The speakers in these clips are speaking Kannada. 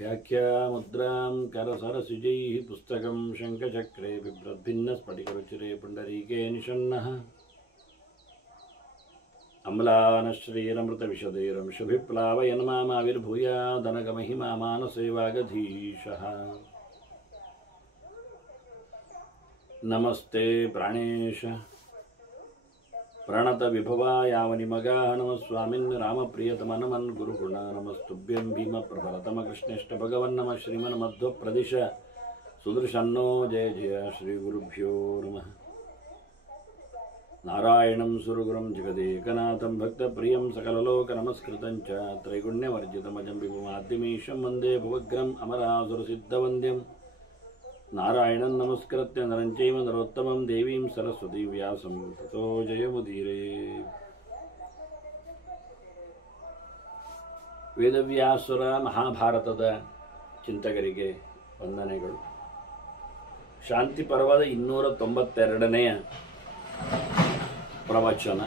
व्याख्यामुद्रां करसरसिजैः पुस्तकं शङ्खचक्रे बिभ्रद्भिन्नस्फटिकरुचिरे पुण्डरीके निषण्णः अम्लानश्रीरमृतविशदैरंशुभिप्लावयन् मामाविर्भूयादनगमहिमा मानसे वागधीशः। नमस्ते प्राणेश प्रणतविभवायावनिमगाः नमः स्वामिन् रामप्रियतमनमन् गुरुगुण नमस्तुभ्यं भीमप्रबलतमकृष्णेष्ट भगवन् नमः श्रीमन्मध्वप्रदिश सुदर्शन्नो जय जय श्रीगुरुभ्यो नमः। नारायणं सुरगुरुं जगदेकनाथं भक्तप्रियं सकललोकनमस्कृतं च त्रैगुण्यवर्जितमजं विभुमाद्यमीशं वन्दे भुवग्रम् अमरासुरसिद्धवन्द्यं नारायणं नमस्कृत्य नरं चैव नरोत्तमं देवीं सरस्वती व्यासं ततो जयमुदीरे। ವೇದವ್ಯಾಸುರ ಮಹಾಭಾರತದ ಚಿಂತಕರಿಗೆ ವಂದನೆಗಳು. ಶಾಂತಿ ಪರ್ವದ 292ನೇ ಪ್ರವಚನ.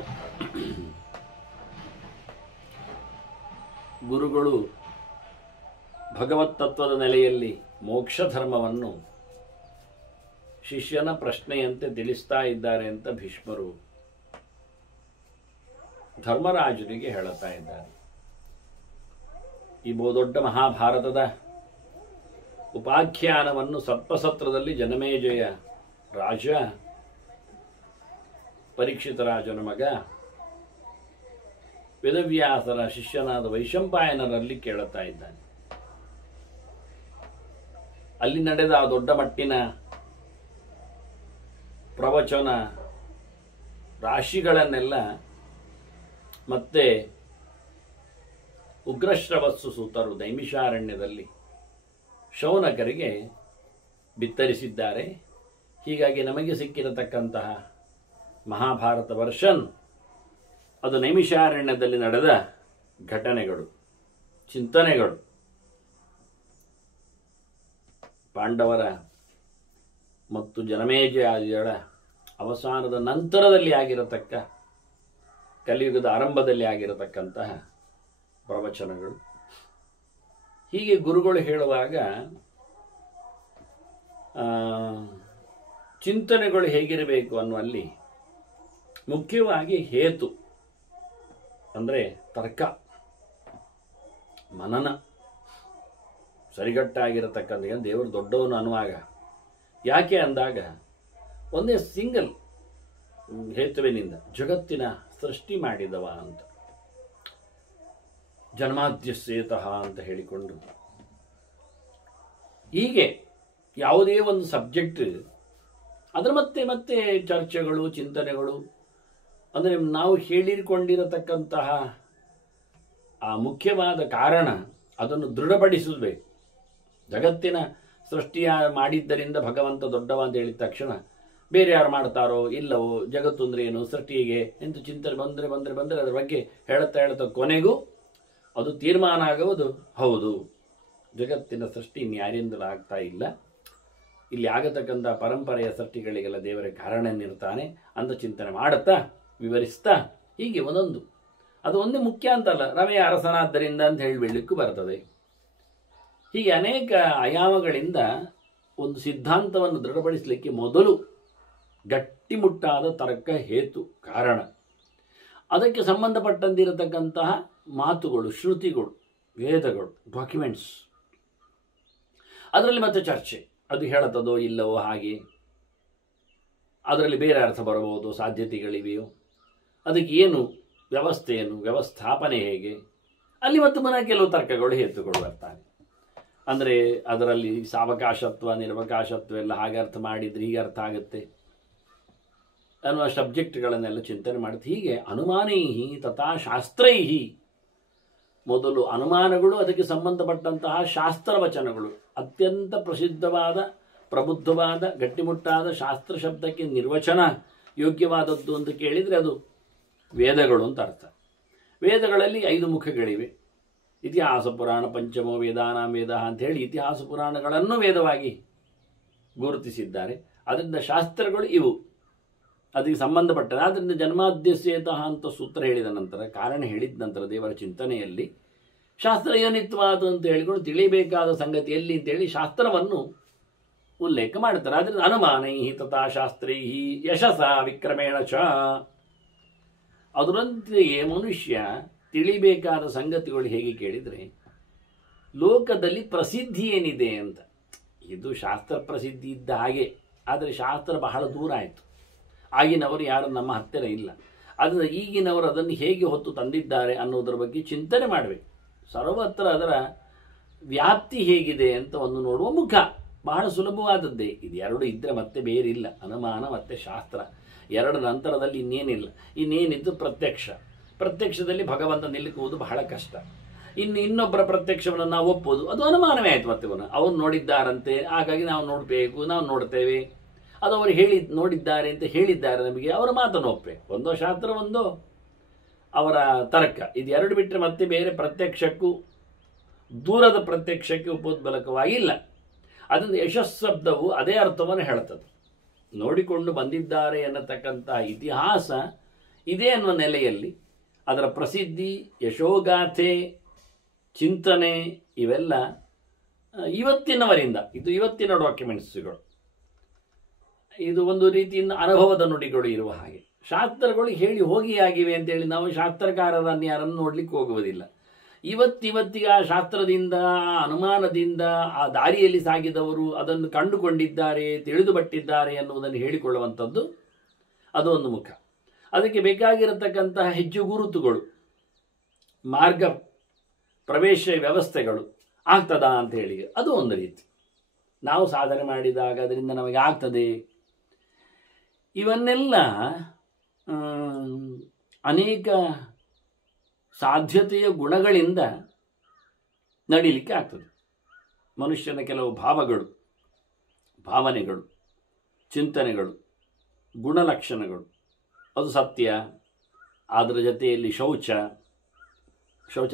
ಗುರುಗಳು ಭಗವತ್ ತತ್ವದ ನೆಲೆಯಲ್ಲಿ ಮೋಕ್ಷ ಧರ್ಮವನ್ನು ಶಿಷ್ಯನ ಪ್ರಶ್ನೆಯಂತೆ ತಿಳಿಸ್ತಾ ಇದ್ದಾರೆ ಅಂತ ಭೀಷ್ಮರು ಧರ್ಮರಾಜನಿಗೆ ಹೇಳುತ್ತಾ ಇದ್ದಾರೆ. ಈ ಬಹುದೊಡ್ಡ ಮಹಾಭಾರತದ ಉಪಾಖ್ಯಾನವನ್ನು ಸತ್ಪಸತ್ರದಲ್ಲಿ ಜನಮೇಜಯ ರಾಜ ಪರೀಕ್ಷಿತ ರಾಜನ ಮಗ ವೇದವ್ಯಾಸರ ಶಿಷ್ಯನಾದ ವೈಶಂಪಾಯನರಲ್ಲಿ ಕೇಳುತ್ತಾ ಇದ್ದಾನೆ. ಅಲ್ಲಿ ನಡೆದ ಆ ದೊಡ್ಡ ಮಟ್ಟಿನ ಪ್ರವಚನ ರಾಶಿಗಳನ್ನೆಲ್ಲ ಮತ್ತೆ ಉಗ್ರಶ್ರವಸ್ಸು ಸೂತರು ನೈಮಿಷಾರಣ್ಯದಲ್ಲಿ ಶೌನಕರಿಗೆ ಬಿತ್ತರಿಸಿದ್ದಾರೆ. ಹೀಗಾಗಿ ನಮಗೆ ಸಿಕ್ಕಿರತಕ್ಕಂತಹ ಮಹಾಭಾರತ ವರ್ಷನ್ ಅದು ನೈಮಿಷಾರಣ್ಯದಲ್ಲಿ ನಡೆದ ಘಟನೆಗಳು, ಚಿಂತನೆಗಳು, ಪಾಂಡವರ ಮತ್ತು ಜನಮೇಜಯಾದಿಗಳ ಅವಸಾನದ ನಂತರದಲ್ಲಿ ಆಗಿರತಕ್ಕ, ಕಲಿಯುಗದ ಆರಂಭದಲ್ಲಿ ಆಗಿರತಕ್ಕಂತಹ ಪ್ರವಚನಗಳು. ಹೀಗೆ ಗುರುಗಳು ಹೇಳುವಾಗ ಚಿಂತನೆಗಳು ಹೇಗಿರಬೇಕು ಅನ್ನುವಲ್ಲಿ ಮುಖ್ಯವಾಗಿ ಹೇತು ಅಂದರೆ ತರ್ಕ, ಮನನ ಸರಿಗಟ್ಟಾಗಿರತಕ್ಕಂಥ ದೇವರು ದೊಡ್ಡವನು ಅನ್ನುವಾಗ ಯಾಕೆ ಅಂದಾಗ ಒಂದೇ ಸಿಂಗಲ್ ಹೇತುವಿನಿಂದ ಜಗತ್ತಿನ ಸೃಷ್ಟಿ ಮಾಡಿದವ ಅಂತ, ಜನ್ಮಾದ್ಯಸ್ಯೇತಃ ಅಂತ ಹೇಳಿಕೊಂಡು ಹೀಗೆ ಯಾವುದೇ ಒಂದು ಸಬ್ಜೆಕ್ಟ್ ಅದರ ಮತ್ತೆ ಮತ್ತೆ ಚರ್ಚೆಗಳು, ಚಿಂತನೆಗಳು, ಅಂದರೆ ನಾವು ಹೇಳಿಕೊಂಡಿರತಕ್ಕಂತಹ ಆ ಮುಖ್ಯವಾದ ಕಾರಣ ಅದನ್ನು ದೃಢಪಡಿಸಬೇಕು. ಜಗತ್ತಿನ ಸೃಷ್ಟಿಯ ಮಾಡಿದ್ದರಿಂದ ಭಗವಂತ ದೊಡ್ಡವ ಅಂತ ಹೇಳಿದ ತಕ್ಷಣ ಬೇರೆ ಯಾರು ಮಾಡ್ತಾರೋ ಇಲ್ಲವೋ, ಜಗತ್ತು ಅಂದರೆ ಏನು, ಸೃಷ್ಟಿಗೆ ಎಂದು ಚಿಂತನೆ ಬಂದರೆ ಅದರ ಬಗ್ಗೆ ಹೇಳುತ್ತಾ ಕೊನೆಗೂ ಅದು ತೀರ್ಮಾನ ಆಗುವುದು ಹೌದು, ಜಗತ್ತಿನ ಸೃಷ್ಟಿ ಇನ್ಯಾರಿಂದಲೂ ಆಗ್ತಾ ಇಲ್ಲ, ಇಲ್ಲಿ ಆಗತಕ್ಕಂಥ ಪರಂಪರೆಯ ಸೃಷ್ಟಿಗಳಿಗೆಲ್ಲ ದೇವರ ಕಾರಣನಿರ್ತಾನೆ ಅಂತ ಚಿಂತನೆ ಮಾಡುತ್ತಾ ವಿವರಿಸ್ತಾ ಹೀಗೆ ಒಂದೊಂದು, ಅದು ಒಂದೇ ಮುಖ್ಯ ಅಂತಲ್ಲ, ರಮೆಯ ಅರಸನಾದ್ದರಿಂದ ಅಂತ ಹೇಳಿಬಿಡ್ಲಿಕ್ಕೂ ಬರ್ತದೆ. ಹೀಗೆ ಅನೇಕ ಆಯಾಮಗಳಿಂದ ಒಂದು ಸಿದ್ಧಾಂತವನ್ನು ದೃಢಪಡಿಸಲಿಕ್ಕೆ ಮೊದಲು ಗಟ್ಟಿಮುಟ್ಟಾದ ತರ್ಕ, ಹೇತು, ಕಾರಣ, ಅದಕ್ಕೆ ಸಂಬಂಧಪಟ್ಟಂತಿರತಕ್ಕಂತಹ ಮಾತುಗಳು, ಶ್ರುತಿಗಳು, ವೇದಗಳು, ಡಾಕ್ಯುಮೆಂಟ್ಸ್, ಅದರಲ್ಲಿ ಮತ್ತೆ ಚರ್ಚೆ, ಅದು ಹೇಳುತ್ತದೋ ಇಲ್ಲವೋ, ಹಾಗೆ ಅದರಲ್ಲಿ ಬೇರೆ ಅರ್ಥ ಬರಬಹುದು, ಸಾಧ್ಯತೆಗಳಿವೆಯೋ, ಅದಕ್ಕೆ ಏನು ವ್ಯವಸ್ಥೆ, ಏನು ವ್ಯವಸ್ಥಾಪನೆ, ಹೇಗೆ, ಅಲ್ಲಿ ಮತ್ತು ಪುನಃ ಕೆಲವು ತರ್ಕಗಳು, ಹೇತುಗಳು ಬರ್ತಾನೆ. ಅಂದರೆ ಅದರಲ್ಲಿ ಸಾವಕಾಶತ್ವ, ನಿರವಕಾಶತ್ವ ಎಲ್ಲ ಹಾಗೆ ಅರ್ಥ ಮಾಡಿದರೆ ಹೀಗೆ ಅರ್ಥ ಆಗುತ್ತೆ ಅನ್ನುವ ಸಬ್ಜೆಕ್ಟ್ಗಳನ್ನೆಲ್ಲ ಚಿಂತನೆ ಮಾಡುತ್ತೆ. ಹೀಗೆ ಅನುಮಾನೈಹಿ ತಥಾ ಶಾಸ್ತ್ರೈಹಿ, ಮೊದಲು ಅನುಮಾನಗಳು, ಅದಕ್ಕೆ ಸಂಬಂಧಪಟ್ಟಂತಹ ಶಾಸ್ತ್ರವಚನಗಳು, ಅತ್ಯಂತ ಪ್ರಸಿದ್ಧವಾದ, ಪ್ರಬುದ್ಧವಾದ, ಗಟ್ಟಿಮುಟ್ಟಾದ ಶಾಸ್ತ್ರ ಶಬ್ದಕ್ಕೆ ನಿರ್ವಚನ ಯೋಗ್ಯವಾದದ್ದು ಅಂತ ಕೇಳಿದರೆ ಅದು ವೇದಗಳು ಅಂತ ಅರ್ಥ. ವೇದಗಳಲ್ಲಿ 5 ಮುಖಗಳಿವೆ. ಇತಿಹಾಸ ಪುರಾಣ, ಪಂಚಮೋ ವೇದಾನಾಂ ವೇದ ಅಂತ ಹೇಳಿ ಇತಿಹಾಸ ಪುರಾಣಗಳನ್ನು ವೇದವಾಗಿ ಗುರುತಿಸಿದ್ದಾರೆ. ಅದರಿಂದ ಶಾಸ್ತ್ರಗಳು ಇವು ಅದಕ್ಕೆ ಸಂಬಂಧಪಟ್ಟರೆ. ಆದ್ದರಿಂದ ಜನ್ಮಾದ್ಯಸ್ಯೇತಃ ಅಂತ ಸೂತ್ರ ಹೇಳಿದ ನಂತರ, ಕಾರಣ ಹೇಳಿದ ನಂತರ ದೇವರ ಚಿಂತನೆಯಲ್ಲಿ ಶಾಸ್ತ್ರ ಏನಿತ್ವಾದು ಅಂತ ಹೇಳಿಕೊಂಡು ತಿಳಿಬೇಕಾದ ಸಂಗತಿ ಎಲ್ಲಿ ಅಂತೇಳಿ ಶಾಸ್ತ್ರವನ್ನು ಉಲ್ಲೇಖ ಮಾಡ್ತಾರೆ. ಆದ್ದರಿಂದ ಅನುಮಾನೈ ತಥಾ ಶಾಸ್ತ್ರೈ ಯಶಸ ವಿಕ್ರಮೇಣ ಚ. ಅದರಂತೆಯೇ ಮನುಷ್ಯ ತಿಳಿಬೇಕಾದ ಸಂಗತಿಗಳು ಹೇಗೆ ಕೇಳಿದರೆ, ಲೋಕದಲ್ಲಿ ಪ್ರಸಿದ್ಧಿ ಏನಿದೆ ಅಂತ. ಇದು ಶಾಸ್ತ್ರ ಪ್ರಸಿದ್ಧಿ ಇದ್ದ ಹಾಗೆ, ಆದರೆ ಶಾಸ್ತ್ರ ಬಹಳ ದೂರ ಆಯಿತು. ಆಗಿನವರು ಯಾರು ನಮ್ಮ ಹತ್ತಿರ ಇಲ್ಲ. ಆದ್ದರಿಂದ ಈಗಿನವರು ಅದನ್ನು ಹೇಗೆ ಹೊತ್ತು ತಂದಿದ್ದಾರೆ ಅನ್ನೋದರ ಬಗ್ಗೆ ಚಿಂತನೆ ಮಾಡಬೇಕು. ಸರ್ವತ್ರ ಅದರ ವ್ಯಾಪ್ತಿ ಹೇಗಿದೆ ಅಂತ ಒಂದು ನೋಡುವ ಮುಖ ಬಹಳ ಸುಲಭವಾದದ್ದೇ. ಇದು ಎರಡು ಇದ್ದರೆ ಮತ್ತೆ ಬೇರಿಲ್ಲ. ಅನುಮಾನ ಮತ್ತು ಶಾಸ್ತ್ರ ಎರಡು ನಂತರದಲ್ಲಿ ಇನ್ನೇನಿಲ್ಲ. ಇನ್ನೇನಿದ್ದು ಪ್ರತ್ಯಕ್ಷ. ಪ್ರತ್ಯಕ್ಷದಲ್ಲಿ ಭಗವಂತ ನಿಲ್ಲುವುದು ಬಹಳ ಕಷ್ಟ. ಇನ್ನೊಬ್ಬರ ಪ್ರತ್ಯಕ್ಷವನ್ನು ನಾವು ಒಪ್ಪೋದು ಅದು ಅನುಮಾನವೇ ಆಯಿತು. ಮತ್ತೆ ಅವರು ನೋಡಿದ್ದಾರಂತೆ, ಹಾಗಾಗಿ ನಾವು ನೋಡಬೇಕು, ನಾವು ನೋಡ್ತೇವೆ. ಅದು ಅವರು ನೋಡಿದ್ದಾರೆ ಅಂತ ಹೇಳಿದ್ದಾರೆ, ನಮಗೆ ಅವರ ಮಾತನ್ನು ಒಪ್ಪೆ. ಒಂದೋ ಶಾಸ್ತ್ರ, ಒಂದೋ ಅವರ ತರ್ಕ. ಇದು ಎರಡು ಬಿಟ್ಟರೆ ಮತ್ತೆ ಬೇರೆ ಪ್ರತ್ಯಕ್ಷಕ್ಕೂ ದೂರದ ಪ್ರತ್ಯಕ್ಷಕ್ಕೆ ಉಪೋದ್ಬಲಕವಾಗಿಲ್ಲ. ಅದರಿಂದ ಯಶಸ್ಸಬ್ದವು ಅದೇ ಅರ್ಥವನ್ನು ಹೇಳ್ತದೆ. ನೋಡಿಕೊಂಡು ಬಂದಿದ್ದಾರೆ ಎನ್ನತಕ್ಕಂತಹ ಇತಿಹಾಸ ಇದೆ ಅನ್ನುವ ನೆಲೆಯಲ್ಲಿ ಅದರ ಪ್ರಸಿದ್ಧಿ, ಯಶೋಗಾಥೆ, ಚಿಂತನೆ ಇವೆಲ್ಲ ಇವತ್ತಿನವರಿಂದ, ಇದು ಇವತ್ತಿನ ಡಾಕ್ಯುಮೆಂಟ್ಸ್ಗಳು, ಇದು ಒಂದು ರೀತಿಯಿಂದ ಅನುಭವದ ನುಡಿಗಳು ಇರುವ ಹಾಗೆ. ಶಾಸ್ತ್ರಗಳು ಹೇಳಿ ಹೋಗಿಯಾಗಿವೆ ಅಂತೇಳಿ ನಾವು ಶಾಸ್ತ್ರಕಾರರನ್ನು ಯಾರನ್ನು ನೋಡ್ಲಿಕ್ಕೆ ಹೋಗುವುದಿಲ್ಲ. ಇವತ್ತಿಗೆ ಆ ಶಾಸ್ತ್ರದಿಂದ, ಆ ಅನುಮಾನದಿಂದ, ಆ ದಾರಿಯಲ್ಲಿ ಸಾಗಿದವರು ಅದನ್ನು ಕಂಡುಕೊಂಡಿದ್ದಾರೆ, ತಿಳಿದುಬಟ್ಟಿದ್ದಾರೆ ಅನ್ನುವುದನ್ನು ಹೇಳಿಕೊಳ್ಳುವಂಥದ್ದು ಅದು ಒಂದು ಮುಖ. ಅದಕ್ಕೆ ಬೇಕಾಗಿರತಕ್ಕಂತಹ ಹೆಜ್ಜೆಗುರುತುಗಳು, ಮಾರ್ಗ ಪ್ರವೇಶ ವ್ಯವಸ್ಥೆಗಳು ಆಗ್ತದಾ ಅಂತ ಹೇಳಿ ಅದು ಒಂದು ರೀತಿ. ನಾವು ಸಾಧನೆ ಮಾಡಿದಾಗ ಅದರಿಂದ ನಮಗೆ ಆಗ್ತದೆ. ಇವನ್ನೆಲ್ಲ ಅನೇಕ ಸಾಧ್ಯತೆಯ ಗುಣಗಳಿಂದ ನಡೀಲಿಕ್ಕೆ ಆಗ್ತದೆ. ಮನುಷ್ಯನ ಕೆಲವು ಭಾವಗಳು, ಭಾವನೆಗಳು, ಚಿಂತನೆಗಳು, ಗುಣಲಕ್ಷಣಗಳು ಅದು ಸತ್ಯ. ಅದರ ಜೊತೆಯಲ್ಲಿ ಶೌಚ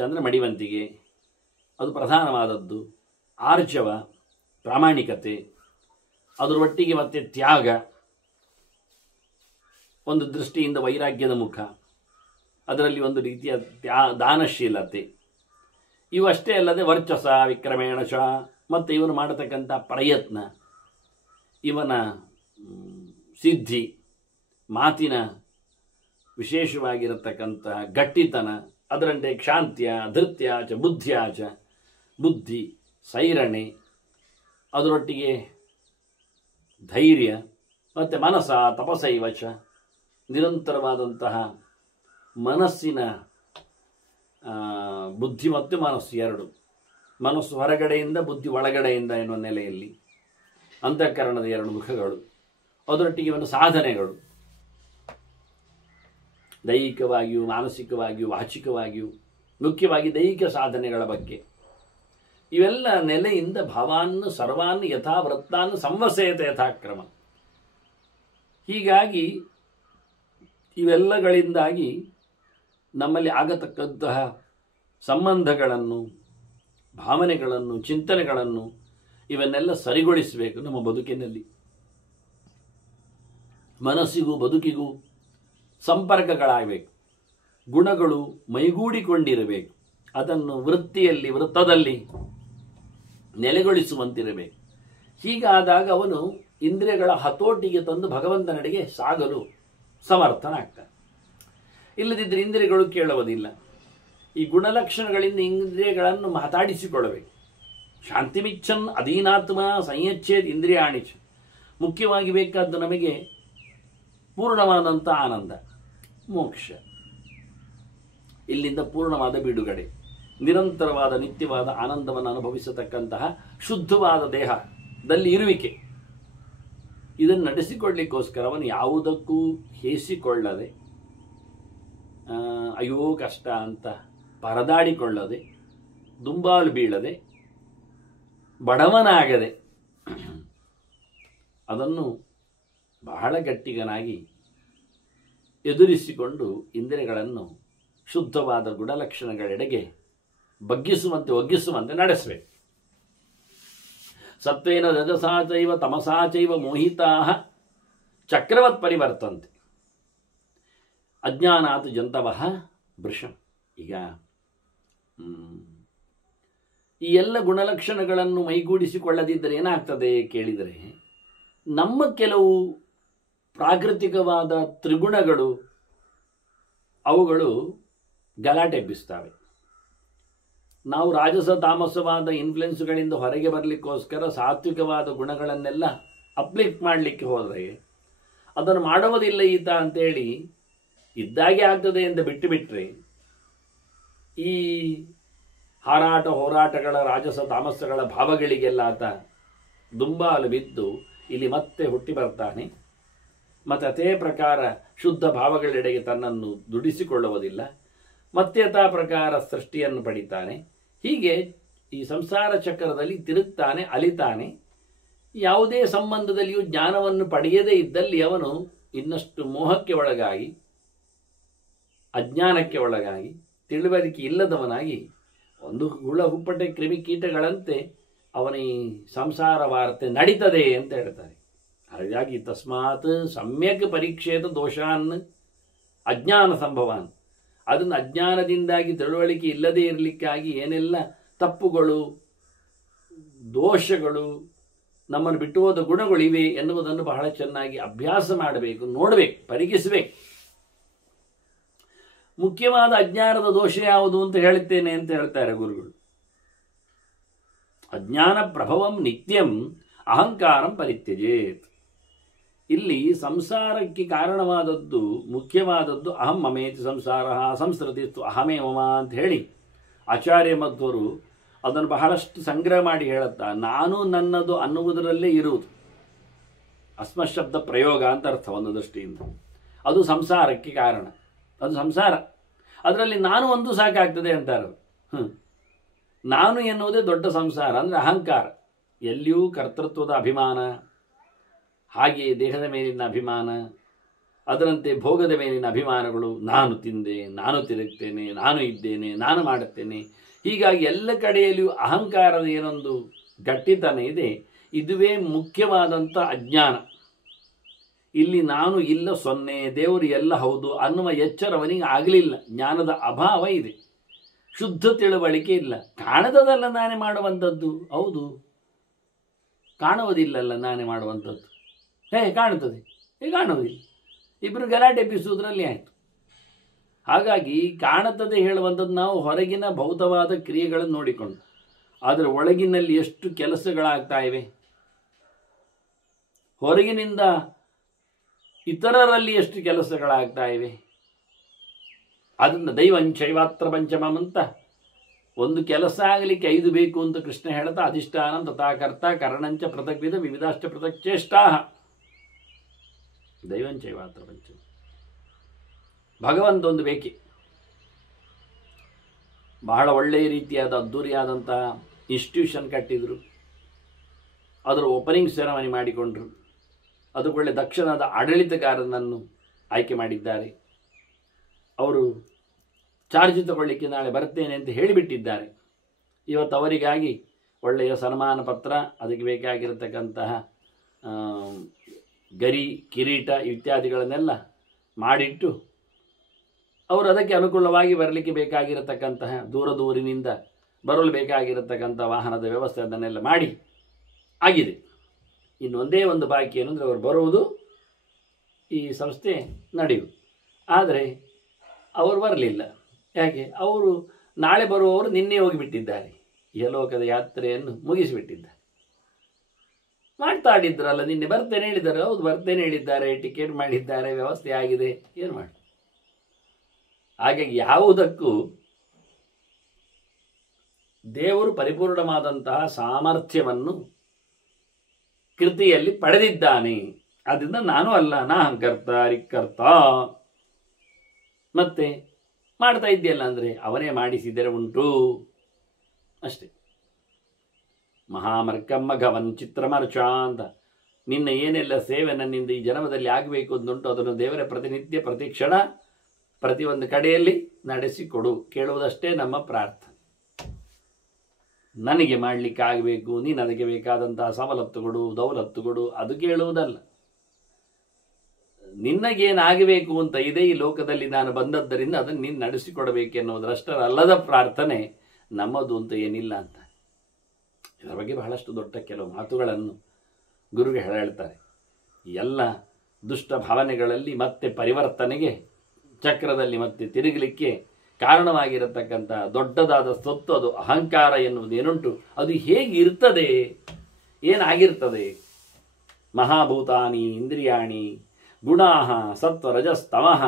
ಅಂದರೆ ಮಡಿವಂತಿಗೆ, ಅದು ಪ್ರಧಾನವಾದದ್ದು. ಆರ್ಜವ, ಪ್ರಾಮಾಣಿಕತೆ, ಅದರ ಒಟ್ಟಿಗೆ ಮತ್ತೆ ತ್ಯಾಗ, ಒಂದು ದೃಷ್ಟಿಯಿಂದ ವೈರಾಗ್ಯದ ಮುಖ, ಅದರಲ್ಲಿ ಒಂದು ರೀತಿಯ ದಾನಶೀಲತೆ. ಇವಷ್ಟೇ ಅಲ್ಲದೆ ವರ್ಚಸ ವಿಕ್ರಮೇಣ ಚ, ಮತ್ತು ಇವನು ಮಾಡತಕ್ಕಂಥ ಪ್ರಯತ್ನ, ಇವನ ಸಿದ್ಧಿ, ಮಾತಿನ ವಿಶೇಷವಾಗಿರತಕ್ಕಂತಹ ಗಟ್ಟಿತನ, ಅದರಂತೆ ಕ್ಷಾಂತ್ಯ, ಧೃತ್ಯ ಚ ಬುದ್ಧಿಯ ಚ, ಬುದ್ಧಿ, ಸೈರಣೆ, ಅದರೊಟ್ಟಿಗೆ ಧೈರ್ಯ, ಮತ್ತು ಮನಸ ತಪಸೈವ ಚ, ನಿರಂತರವಾದಂತಹ ಮನಸ್ಸಿನ ಬುದ್ಧಿ ಮತ್ತು ಮನಸ್ಸು ಎರಡು. ಮನಸ್ಸು ಹೊರಗಡೆಯಿಂದ, ಬುದ್ಧಿ ಒಳಗಡೆಯಿಂದ ಎನ್ನುವ ನೆಲೆಯಲ್ಲಿ ಅಂತಃಕರಣದ ಎರಡು ಮುಖಗಳು. ಅದರೊಟ್ಟಿಗೆ ಒಂದು ಸಾಧನೆಗಳು, ದೈಹಿಕವಾಗಿಯೂ ಮಾನಸಿಕವಾಗಿಯೂ ವಾಚಿಕವಾಗಿಯೂ, ಮುಖ್ಯವಾಗಿ ದೈಹಿಕ ಸಾಧನೆಗಳ ಬಗ್ಗೆ. ಇವೆಲ್ಲ ನೆಲೆಯಿಂದ ಭವಾನ್ನು ಸರ್ವಾನ್ನು ಯಥಾವೃತ್ತಾನ್ನು ಸಂವಸೇತ ಯಥಾಕ್ರಮ. ಹೀಗಾಗಿ ಇವೆಲ್ಲಗಳಿಂದಾಗಿ ನಮ್ಮಲ್ಲಿ ಆಗತಕ್ಕಂತಹ ಸಂಬಂಧಗಳನ್ನು, ಭಾವನೆಗಳನ್ನು, ಚಿಂತನೆಗಳನ್ನು ಇವನ್ನೆಲ್ಲ ಸರಿಗೊಳಿಸಬೇಕು ನಮ್ಮ ಬದುಕಿನಲ್ಲಿ. ಮನಸ್ಸಿಗೂ ಬದುಕಿಗೂ ಸಂಪರ್ಕಗಳಾಗಬೇಕು, ಗುಣಗಳು ಮೈಗೂಡಿಕೊಂಡಿರಬೇಕು, ಅದನ್ನು ವೃತ್ತದಲ್ಲಿ ನೆಲೆಗೊಳಿಸುವಂತಿರಬೇಕು. ಹೀಗಾದಾಗ ಅವನು ಇಂದ್ರಿಯಗಳ ಹತೋಟಿಗೆ ತಂದು ಭಗವಂತನಡೆಗೆ ಸಾಗಲು ಸಮರ್ಥನಾಗ್ತಾನೆ. ಇಲ್ಲದಿದ್ದರೆ ಇಂದ್ರಿಯಗಳು ಕೇಳುವುದಿಲ್ಲ. ಈ ಗುಣಲಕ್ಷಣಗಳಿಂದ ಇಂದ್ರಿಯಗಳನ್ನು ಮಾತಾಡಿಸಿಕೊಳ್ಳಬೇಕು. ಶಾಂತಿಮಿಚ್ಛನ್ ಅಧೀನಾತ್ಮ ಸಂಯಚ್ಛೇದ್ ಇಂದ್ರಿಯಾಣಿಚ. ಮುಖ್ಯವಾಗಿ ಬೇಕಾದ್ದು ನಮಗೆ ಪೂರ್ಣವಾದಂಥ ಆನಂದ, ಮೋಕ್ಷ. ಇಲ್ಲಿಂದ ಪೂರ್ಣವಾದ ಬಿಡುಗಡೆ, ನಿರಂತರವಾದ ನಿತ್ಯವಾದ ಆನಂದವನ್ನು ಅನುಭವಿಸತಕ್ಕಂತಹ ಶುದ್ಧವಾದ ದೇಹದಲ್ಲಿ ಇರುವಿಕೆ. ಇದನ್ನು ನಡೆಸಿಕೊಳ್ಳಲಿಕ್ಕೋಸ್ಕರ ಅವನು ಯಾವುದಕ್ಕೂ ಹೇಸಿಕೊಳ್ಳದೆ, ಅಯ್ಯೋ ಕಷ್ಟ ಅಂತ ಪರದಾಡಿಕೊಳ್ಳದೆ, ದುಂಬಾಲು ಬೀಳದೆ, ಬಡವನಾಗದೆ, ಅದನ್ನು ಬಹಳ ಗಟ್ಟಿಗನಾಗಿ ಎದುರಿಸಿಕೊಂಡು ಇಂದ್ರಿಯಗಳನ್ನು ಶುದ್ಧವಾದ ಗುಣಲಕ್ಷಣಗಳೆಡೆಗೆ ಒಗ್ಗಿಸುವಂತೆ ನಡೆಸಬೇಕು. ಸತ್ವೇನ ರಜಸಾ ಚೈವ ತಮಸಾ ಚೈವ ಮೋಹಿತಾ ಚಕ್ರವತ್ ಪರಿವರ್ತಂತೆ ಅಜ್ಞಾನಾತ್ ಜಂತವಃ ಭೃಶಂ. ಈಗ ಈ ಎಲ್ಲ ಗುಣಲಕ್ಷಣಗಳನ್ನು ಮೈಗೂಡಿಸಿಕೊಳ್ಳದಿದ್ದರೆ ಏನಾಗ್ತದೆ ಕೇಳಿದರೆ, ನಮ್ಮ ಕೆಲವು ಪ್ರಾಕೃತಿಕವಾದ ತ್ರಿಗುಣಗಳು ಅವುಗಳು ಗಲಾಟೆಬ್ಬಿಸ್ತವೆ. ನಾವು ರಾಜಸ ತಾಮಸವಾದ ಇನ್ಫ್ಲುಯೆನ್ಸ್ಗಳಿಂದ ಹೊರಗೆ ಬರಲಿಕ್ಕೋಸ್ಕರ ಸಾತ್ವಿಕವಾದ ಗುಣಗಳನ್ನೆಲ್ಲ ಅಪ್ಲಿಕ್ ಮಾಡಲಿಕ್ಕೆ ಹೋದರೆ, ಅದನ್ನು ಮಾಡುವುದಿಲ್ಲ ಈತ ಅಂತೇಳಿ ಇದ್ದಾಗೆ ಆಗ್ತದೆ ಅಂತ ಬಿಟ್ಟುಬಿಟ್ರೆ, ಈ ಹಾರಾಟ ಹೋರಾಟಗಳ ರಾಜಸ ತಾಮಸಗಳ ಭಾವಗಳಿಗೆಲ್ಲ ಆತ ದುಂಬಾಲು ಬಿದ್ದು ಇಲ್ಲಿ ಮತ್ತೆ ಹುಟ್ಟಿ ಬರ್ತಾನೆ. ಮತ್ತು ಅದೇ ಪ್ರಕಾರ ಶುದ್ಧ ಭಾವಗಳೆಡೆಗೆ ತನ್ನನ್ನು ದುಡಿಸಿಕೊಳ್ಳುವುದಿಲ್ಲ, ಮತ್ತೆ ಯಥಾ ಪ್ರಕಾರ ಸೃಷ್ಟಿಯನ್ನು ಪಡಿತಾನೆ. ಹೀಗೆ ಈ ಸಂಸಾರ ಚಕ್ರದಲ್ಲಿ ತಿರುಗ್ತಾನೆ, ಅಲಿತಾನೆ. ಯಾವುದೇ ಸಂಬಂಧದಲ್ಲಿಯೂ ಜ್ಞಾನವನ್ನು ಪಡೆಯದೇ ಇದ್ದಲ್ಲಿ ಅವನು ಇನ್ನಷ್ಟು ಮೋಹಕ್ಕೆ ಒಳಗಾಗಿ, ಅಜ್ಞಾನಕ್ಕೆ ಒಳಗಾಗಿ, ತಿಳುವಳಿಕೆ ಇಲ್ಲದವನಾಗಿ ಒಂದು ಹುಳ ಹುಪ್ಪಟೆ ಕ್ರಿಮಿಕೀಟಗಳಂತೆ ಅವನ ಈ ಸಂಸಾರ ವಾರ್ತೆ ನಡೀತದೆ ಅಂತ ಹೇಳ್ತಾರೆ. ಹಾಗಾಗಿ ತಸ್ಮಾತ್ ಸಮ್ಯಕ್ ಪರೀಕ್ಷೇತ ದೋಷಾನ್ ಅಜ್ಞಾನ ಸಂಭವಾನ್. ಅದನ್ನು ಅಜ್ಞಾನದಿಂದಾಗಿ ತಿಳುವಳಿಕೆ ಇಲ್ಲದೇ ಇರಲಿಕ್ಕಾಗಿ ಏನೆಲ್ಲ ತಪ್ಪುಗಳು, ದೋಷಗಳು, ನಮ್ಮನ್ನು ಬಿಟ್ಟು ಹೋದ ಗುಣಗಳಿವೆ ಎನ್ನುವುದನ್ನು ಬಹಳ ಚೆನ್ನಾಗಿ ಅಭ್ಯಾಸ ಮಾಡಬೇಕು, ನೋಡಬೇಕು, ಪರೀಕ್ಷಿಸಬೇಕು. ಮುಖ್ಯವಾದ ಅಜ್ಞಾನದ ದೋಷ ಯಾವುದು ಅಂತ ಹೇಳುತ್ತೇನೆ ಅಂತ ಹೇಳ್ತಾರೆ ಗುರುಗಳು. ಅಜ್ಞಾನ ಪ್ರಭವಂ ನಿತ್ಯಂ ಅಹಂಕಾರಂ ಪರಿತ್ಯಜೇತ್. ಇಲ್ಲಿ ಸಂಸಾರಕ್ಕೆ ಕಾರಣವಾದದ್ದು, ಮುಖ್ಯವಾದದ್ದು ಅಹಂ ಮಮೇತಿ ಸಂಸಾರ ಸಂಸ್ಕೃತಿಸ್ತು ಅಹಮೇ ಮಮ ಅಂತ ಹೇಳಿ ಆಚಾರ್ಯ ಮಧ್ವರು ಅದನ್ನು ಬಹಳಷ್ಟು ಸಂಗ್ರಹ ಮಾಡಿ ಹೇಳುತ್ತಾ, ನಾನು ನನ್ನದು ಅನ್ನುವುದರಲ್ಲೇ ಇರುವುದು. ಅಸ್ಮಶಬ್ದ ಪ್ರಯೋಗ ಅಂತ ಅರ್ಥ ಒಂದು ದೃಷ್ಟಿಯಿಂದ. ಅದು ಸಂಸಾರಕ್ಕೆ ಕಾರಣ, ಅದು ಸಂಸಾರ. ಅದರಲ್ಲಿ ನಾನು ಒಂದು ಸಾಕಾಗ್ತದೆ ಅಂತಾರೆ. ನಾನು ಎನ್ನುವುದೇ ದೊಡ್ಡ ಸಂಸಾರ, ಅಂದರೆ ಅಹಂಕಾರ. ಎಲ್ಲಿಯೂ ಕರ್ತೃತ್ವದ ಅಭಿಮಾನ, ಹಾಗೆಯೇ ದೇಹದ ಮೇಲಿನ ಅಭಿಮಾನ, ಅದರಂತೆ ಭೋಗದ ಮೇಲಿನ ಅಭಿಮಾನಗಳು. ನಾನು ತಿಂದೆ, ನಾನು ತಿರುಗ್ತೇನೆ, ನಾನು ಇದ್ದೇನೆ, ನಾನು ಮಾಡುತ್ತೇನೆ. ಹೀಗಾಗಿ ಎಲ್ಲ ಕಡೆಯಲ್ಲಿಯೂ ಅಹಂಕಾರದ ಏನೊಂದು ಗಟ್ಟಿತನ ಇದೆ, ಇದುವೇ ಮುಖ್ಯವಾದಂಥ ಅಜ್ಞಾನ. ಇಲ್ಲಿ ನಾನು ಇಲ್ಲ, ಸೊನ್ನೆ, ದೇವರು ಎಲ್ಲ ಹೌದು ಅನ್ನುವ ಎಚ್ಚರವನಿಗೆ ಆಗಲಿಲ್ಲ. ಜ್ಞಾನದ ಅಭಾವ ಇದೆ, ಶುದ್ಧ ತಿಳುವಳಿಕೆ ಇಲ್ಲ. ಕಾಣದಲ್ಲ ನಾನೇ ಮಾಡುವಂಥದ್ದು, ಹೌದು, ಕಾಣುವುದಿಲ್ಲಲ್ಲ ನಾನೇ ಮಾಡುವಂಥದ್ದು. ಕಾಣುತ್ತದೆ, ಕಾಣುವುದಿಲ್ಲ, ಇಬ್ಬರು ಗಲಾಟೆ ಎಬ್ಬಿಸುವುದರಲ್ಲಿ ಆಯಿತು. ಹಾಗಾಗಿ ಕಾಣುತ್ತದೆ ಹೇಳುವಂಥದ್ದು ನಾವು ಹೊರಗಿನ ಭೌತವಾದ ಕ್ರಿಯೆಗಳನ್ನು ನೋಡಿಕೊಂಡು, ಆದರೆ ಒಳಗಿನಲ್ಲಿ ಎಷ್ಟು ಕೆಲಸಗಳಾಗ್ತಾ ಇವೆ, ಹೊರಗಿನಿಂದ ಇತರರಲ್ಲಿ ಎಷ್ಟು ಕೆಲಸಗಳಾಗ್ತಾ ಇವೆ. ಅದನ್ನು ದೈವಂಚೈವಾತ್ರ ಪಂಚಮಂ ಅಂತ ಒಂದು ಕೆಲಸ ಆಗಲಿಕ್ಕೆ 5 ಬೇಕು ಅಂತ ಕೃಷ್ಣ ಹೇಳ್ತಾ, ಅಧಿಷ್ಠಾನಂ ತಥಾಕರ್ತ ಕರಣಂಚ ಪೃಥಗ್ವಿಧ ವಿವಿಧಾಶ್ಚ ಪೃಥಕ್ ಚೇಷ್ಟಾ ದೈವಂಚೈವಾತ್ರ ಪಂಚಮ. ಭಗವಂತ ಒಂದು ಬೇಕೆ. ಬಹಳ ಒಳ್ಳೆಯ ರೀತಿಯಾದ ಅದ್ದೂರಿಯಾದಂತಹ ಇನ್ಸ್ಟಿಟ್ಯೂಷನ್ ಕಟ್ಟಿದರು, ಅದರ ಓಪನಿಂಗ್ ಸೆರೆಮನಿ ಮಾಡಿಕೊಂಡ್ರು, ಅದಕ್ಕೊಳ್ಳೆ ದಕ್ಷಿಣದ ಆಡಳಿತಗಾರನನ್ನು ಆಯ್ಕೆ ಮಾಡಿದ್ದಾರೆ. ಅವರು ಚಾರ್ಜ್ ತಗೊಳ್ಳಿಕ್ಕೆ ನಾಳೆ ಬರ್ತೇನೆ ಅಂತ ಹೇಳಿಬಿಟ್ಟಿದ್ದಾರೆ. ಇವತ್ತು ಅವರಿಗಾಗಿ ಒಳ್ಳೆಯ ಸನ್ಮಾನ ಪತ್ರ, ಅದಕ್ಕೆ ಬೇಕಾಗಿರತಕ್ಕಂತಹ ಗರಿ, ಕಿರೀಟ ಇತ್ಯಾದಿಗಳನ್ನೆಲ್ಲ ಮಾಡಿಟ್ಟು, ಅವರು ಅದಕ್ಕೆ ಅನುಕೂಲವಾಗಿ ಬರಲಿಕ್ಕೆ ಬೇಕಾಗಿರತಕ್ಕಂತಹ ದೂರದೂರಿನಿಂದ ಬರಲು ಬೇಕಾಗಿರತಕ್ಕಂಥ ವಾಹನದ ವ್ಯವಸ್ಥೆ ಅದನ್ನೆಲ್ಲ ಮಾಡಿ ಆಗಿದೆ. ಇನ್ನೊಂದೇ ಒಂದು ಬಾಕಿ ಏನಂದರೆ ಅವರು ಬರುವುದು, ಈ ಸಂಸ್ಥೆ ನಡೆಯುವುದು. ಆದರೆ ಅವರು ಬರಲಿಲ್ಲ. ಯಾಕೆ? ಅವರು ನಾಳೆ ಬರುವವರು ನಿನ್ನೆ ಹೋಗಿಬಿಟ್ಟಿದ್ದಾರೆ, ಯಲೋಕದ ಯಾತ್ರೆಯನ್ನು ಮುಗಿಸಿಬಿಟ್ಟಿದ್ದಾರೆ. ಮಾತಾಡಿದ್ರಲ್ಲ, ನಿನ್ನೆ ಬರ್ತೇನೆ ಹೇಳಿದ್ದಾರೆ. ಹೌದು, ಬರ್ತೇನೆ ಹೇಳಿದ್ದಾರೆ, ಟಿಕೆಟ್ ಮಾಡಿದ್ದಾರೆ, ವ್ಯವಸ್ಥೆ ಆಗಿದೆ, ಏನು ಮಾಡಿ. ಹಾಗಾಗಿ ಯಾವುದಕ್ಕೂ ದೇವರು ಪರಿಪೂರ್ಣವಾದಂತಹ ಸಾಮರ್ಥ್ಯವನ್ನು ಕೃತಿಯಲ್ಲಿ ಪಡೆದಿದ್ದಾನೆ. ಆದ್ದರಿಂದ ನಾನು ಅಲ್ಲ, ನಾ ಹಂಕರ್ತ ರಿಕ್ಕರ್ತ. ಮತ್ತೆ ಮಾಡ್ತಾ ಇದ್ದೀಯಲ್ಲ ಅಂದರೆ ಅವನೇ ಮಾಡಿಸಿದರೆ ಉಂಟು ಅಷ್ಟೇ. ಮಹಾಮರ್ಕಮ್ಮ ಘವನ್ ಚಿತ್ರಮರ್ಚ ಅಂತ ನಿನ್ನ ಏನೆಲ್ಲ ಸೇವೆ ನನ್ನಿಂದ ಈ ಜನ್ಮದಲ್ಲಿ ಆಗಬೇಕು ಅಂದುಂಟು, ಅದನ್ನು ದೇವರ ಪ್ರತಿನಿತ್ಯ ಪ್ರತಿಕ್ಷಣ ಪ್ರತಿಯೊಂದು ಕಡೆಯಲ್ಲಿ ನಡೆಸಿಕೊಡು. ಕೇಳುವುದಷ್ಟೇ ನಮ್ಮ ಪ್ರಾರ್ಥನೆ. ನನಗೆ ಮಾಡಲಿಕ್ಕೆ ಆಗಬೇಕು, ನೀನು ಅದಕ್ಕೆ ಬೇಕಾದಂತಹ ಸವಲತ್ತುಗಳು, ದೌಲತ್ತುಗಳು, ಅದು ಕೇಳುವುದಲ್ಲ. ನಿನಗೇನಾಗಬೇಕು ಅಂತ ಇದೆ ಈ ಲೋಕದಲ್ಲಿ ನಾನು ಬಂದದ್ದರಿಂದ ಅದನ್ನು ನೀನು ನಡೆಸಿಕೊಡಬೇಕೆನ್ನುವುದರಷ್ಟರಲ್ಲದ ಪ್ರಾರ್ಥನೆ ನಮ್ಮದು ಅಂತ ಏನಿಲ್ಲ ಅಂತ. ಇದರ ಬಗ್ಗೆ ಬಹಳಷ್ಟು ದೊಡ್ಡ ಕೆಲವು ಮಾತುಗಳನ್ನು ಗುರುಗೆ ಹೇಳ್ತಾರೆ. ಎಲ್ಲ ದುಷ್ಟ ಭಾವನೆಗಳಲ್ಲಿ ಮತ್ತೆ ಪರಿವರ್ತನೆಗೆ, ಚಕ್ರದಲ್ಲಿ ಮತ್ತೆ ತಿರುಗಲಿಕ್ಕೆ ಕಾರಣವಾಗಿರತಕ್ಕಂಥ ದೊಡ್ಡದಾದ ಸ್ವತ್ತು ಅದು ಅಹಂಕಾರ ಎನ್ನುವುದು ಏನುಂಟು, ಅದು ಹೇಗಿರ್ತದೆ, ಏನಾಗಿರ್ತದೆ? ಮಹಾಭೂತಾನಿ ಇಂದ್ರಿಯಾಣಿ ಗುಣಾಹ ಸತ್ವ ರಜಸ್ತಮಃ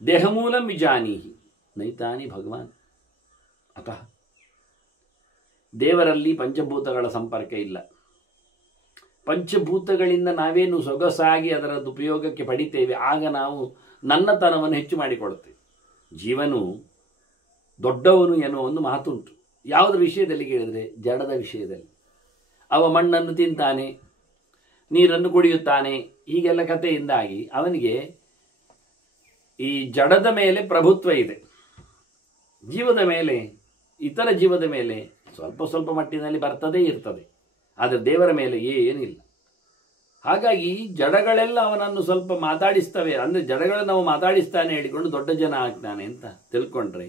ದೇಹಮೂಲಂ ವಿಜಾನೀಹಿ ನೈತಾನಿ ಭಗವಾನ್. ಅತಃ ದೇವರಲ್ಲಿ ಪಂಚಭೂತಗಳ ಸಂಪರ್ಕ ಇಲ್ಲ. ಪಂಚಭೂತಗಳಿಂದ ನಾವೇನು ಸೊಗಸಾಗಿ ಅದರದ್ದು ಉಪಯೋಗಕ್ಕೆ ಪಡಿತೇವೆ, ಆಗ ನಾವು ನನ್ನತನವನ್ನು ಹೆಚ್ಚು ಮಾಡಿಕೊಳ್ತೇವೆ. ಜೀವನು ದೊಡ್ಡವನು ಎನ್ನುವ ಒಂದು ಮಾತುಂಟು. ಯಾವುದರ ವಿಷಯದಲ್ಲಿ ಕೇಳಿದರೆ, ಜಡದ ವಿಷಯದಲ್ಲಿ. ಅವ ಮಣ್ಣನ್ನು ತಿಂತಾನೆ, ನೀರನ್ನು ಕುಡಿಯುತ್ತಾನೆ, ಹೀಗೆಲ್ಲ ಕಥೆಯಿಂದಾಗಿ ಅವನಿಗೆ ಈ ಜಡದ ಮೇಲೆ ಪ್ರಭುತ್ವ ಇದೆ. ಜೀವದ ಮೇಲೆ, ಇತರ ಜೀವದ ಮೇಲೆ ಸ್ವಲ್ಪ ಸ್ವಲ್ಪ ಮಟ್ಟಿನಲ್ಲಿ ಬರ್ತದೇ ಇರ್ತದೆ, ಆದರೆ ದೇವರ ಮೇಲೆ ಏನಿಲ್ಲ. ಹಾಗಾಗಿ ಜಡಗಳೆಲ್ಲ ಅವನನ್ನು ಸ್ವಲ್ಪ ಮಾತಾಡಿಸ್ತವೆ. ಅಂದರೆ ಜಡಗಳನ್ನು ನಾವು ಮಾತಾಡಿಸ್ತಾನೆ ಹೇಳಿಕೊಂಡು ದೊಡ್ಡ ಜನ ಆಗ್ತಾನೆ ಅಂತ ತಿಳ್ಕೊಂಡ್ರೆ,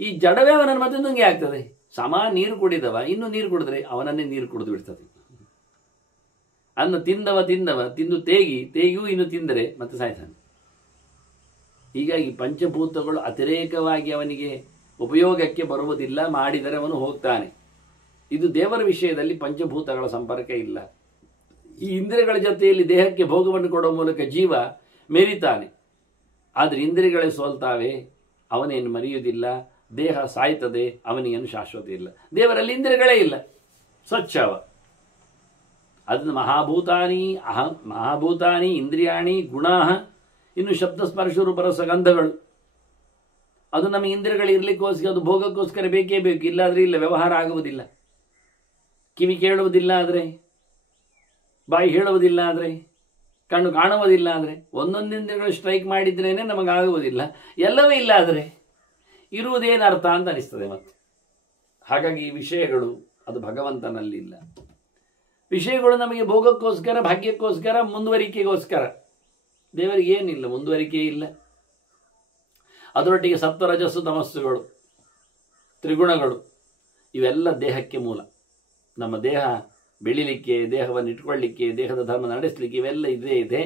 ಈ ಜಡವೇ ಅವನನ್ನು ಮತ್ತೆ ನುಂಗಿ ಆಗ್ತದೆ. ಸಮ ನೀರು ಕುಡಿದವ ಇನ್ನು ನೀರು ಕುಡಿದ್ರೆ ಅವನನ್ನೇ ನೀರು ಕುಡಿದು ಬಿಡ್ತದೆ. ಅನ್ನ ತಿಂದವ ತಿಂದು ತೇಗಿಯೂ ಇನ್ನು ತಿಂದರೆ ಮತ್ತೆ ಸಾಯ್ತಾನೆ. ಹೀಗಾಗಿ ಪಂಚಭೂತಗಳು ಅತಿರೇಕವಾಗಿ ಅವನಿಗೆ ಉಪಯೋಗಕ್ಕೆ ಬರುವುದಿಲ್ಲ, ಮಾಡಿದರೆ ಅವನು ಹೋಗ್ತಾನೆ. ಇದು ದೇವರ ವಿಷಯದಲ್ಲಿ ಪಂಚಭೂತಗಳ ಸಂಪರ್ಕ ಇಲ್ಲ. ಈ ಇಂದ್ರಿಯಗಳ ಜೊತೆಯಲ್ಲಿ ದೇಹಕ್ಕೆ ಭೋಗವನ್ನು ಕೊಡುವ ಮೂಲಕ ಜೀವ ಮೆರಿತಾನೆ, ಆದರೆ ಇಂದ್ರಿಯಗಳೇ ಸೋಲ್ತಾವೆ, ಅವನೇನು ಮರೆಯುವುದಿಲ್ಲ, ದೇಹ ಸಾಯ್ತದೆ, ಅವನಿಗೇನು ಶಾಶ್ವತ ಇಲ್ಲ. ದೇವರಲ್ಲಿ ಇಂದ್ರಿಯಗಳೇ ಇಲ್ಲ, ಸ್ವಚ್ಛವ. ಅದನ್ನು ಮಹಾಭೂತಾನಿ ಇಂದ್ರಿಯಾಣಿ ಗುಣಾಹ, ಇನ್ನು ಶಬ್ದ ಸ್ಪರ್ಶ ರೂಪರಸ ಗಂಧಗಳು, ಅದು ನಮಗೆ ಇಂದ್ರಿಯಗಳು ಇರಲಿಕ್ಕೋಸ್ಕರ, ಅದು ಭೋಗಕ್ಕೋಸ್ಕರ ಬೇಕೇ ಬೇಕು. ಇಲ್ಲಾದರೆ ಇಲ್ಲ, ವ್ಯವಹಾರ ಆಗುವುದಿಲ್ಲ. ಕಿವಿ ಕೇಳುವುದಿಲ್ಲ ಆದರೆ, ಬಾಯಿ ಹೇಳುವುದಿಲ್ಲ ಆದರೆ, ಕಣ್ಣು ಕಾಣುವುದಿಲ್ಲ ಆದರೆ, ಒಂದೊಂದು ಇಂದ್ರಿಯಗಳು ಸ್ಟ್ರೈಕ್ ಮಾಡಿದ್ರೇನೆ ನಮಗಾಗುವುದಿಲ್ಲ. ಎಲ್ಲವೇ ಇಲ್ಲ ಆದರೆ ಇರುವುದೇನು ಅರ್ಥ ಅಂತ ಅನಿಸ್ತದೆ ಮತ್ತೆ. ಹಾಗಾಗಿ ಈ ವಿಷಯಗಳು ಅದು ಭಗವಂತನಲ್ಲಿಲ್ಲ. ವಿಷಯಗಳು ನಮಗೆ ಭೋಗಕ್ಕೋಸ್ಕರ, ಭಾಗ್ಯಕ್ಕೋಸ್ಕರ, ಮುಂದುವರಿಕೆಗೋಸ್ಕರ. ದೇವರಿಗೆ ಏನಿಲ್ಲ, ಮುಂದುವರಿಕೆ ಇಲ್ಲ. ಅದರೊಟ್ಟಿಗೆ ಸತ್ವ ರಜಸ್ಸು ತಮಸ್ಸುಗಳು, ತ್ರಿಗುಣಗಳು, ಇವೆಲ್ಲ ದೇಹಕ್ಕೆ ಮೂಲ. ನಮ್ಮ ದೇಹ ಬೆಳಿಲಿಕ್ಕೆ, ದೇಹವನ್ನು ಇಟ್ಕೊಳ್ಳಿಕ್ಕೆ, ದೇಹದ ಧರ್ಮ ನಡೆಸಲಿಕ್ಕೆ ಇವೆಲ್ಲ ಇದೆ.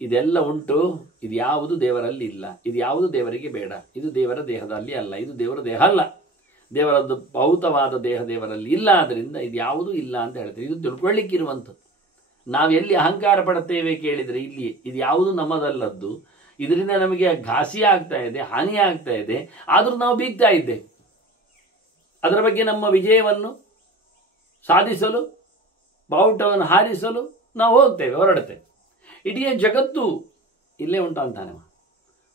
ಇದೆಲ್ಲ ಉಂಟು. ಇದು ಯಾವುದು ದೇವರಲ್ಲಿ ಇಲ್ಲ, ಇದು ಯಾವುದು ದೇವರಿಗೆ ಬೇಡ. ಇದು ದೇವರ ದೇಹದಲ್ಲಿ ಅಲ್ಲ, ಇದು ದೇವರ ದೇಹ ಅಲ್ಲ. ದೇವರದ್ದು ಭೌತವಾದ ದೇಹ ದೇವರಲ್ಲಿ ಇಲ್ಲ. ಆದ್ದರಿಂದ ಇದು ಯಾವುದೂ ಇಲ್ಲ ಅಂತ ಹೇಳ್ತೀವಿ. ಇದು ತಿಳ್ಕೊಳ್ಳಿಕ್ಕಿರುವಂಥದ್ದು. ನಾವೆಲ್ಲಿ ಅಹಂಕಾರ ಪಡ್ತೇವೆ ಕೇಳಿದರೆ ಇಲ್ಲಿಯೇ. ಇದು ಯಾವುದು ನಮ್ಮದಲ್ಲದ್ದು, ಇದರಿಂದ ನಮಗೆ ಘಾಸಿ ಆಗ್ತಾ ಇದೆ, ಹಾನಿ ಆಗ್ತಾ ಇದೆ, ಆದರೂ ನಾವು ಬೀಗ್ತಾ ಇದ್ದೇವೆ. ಅದರ ಬಗ್ಗೆ ನಮ್ಮ ವಿಜಯವನ್ನು ಸಾಧಿಸಲು, ಬಾವುಟವನ್ನು ಹಾರಿಸಲು ನಾವು ಹೋಗ್ತೇವೆ, ಹೊರಡ್ತೇವೆ. ಇಡೀ ಜಗತ್ತು ಇಲ್ಲೇ ಉಂಟಂತಾನೆ.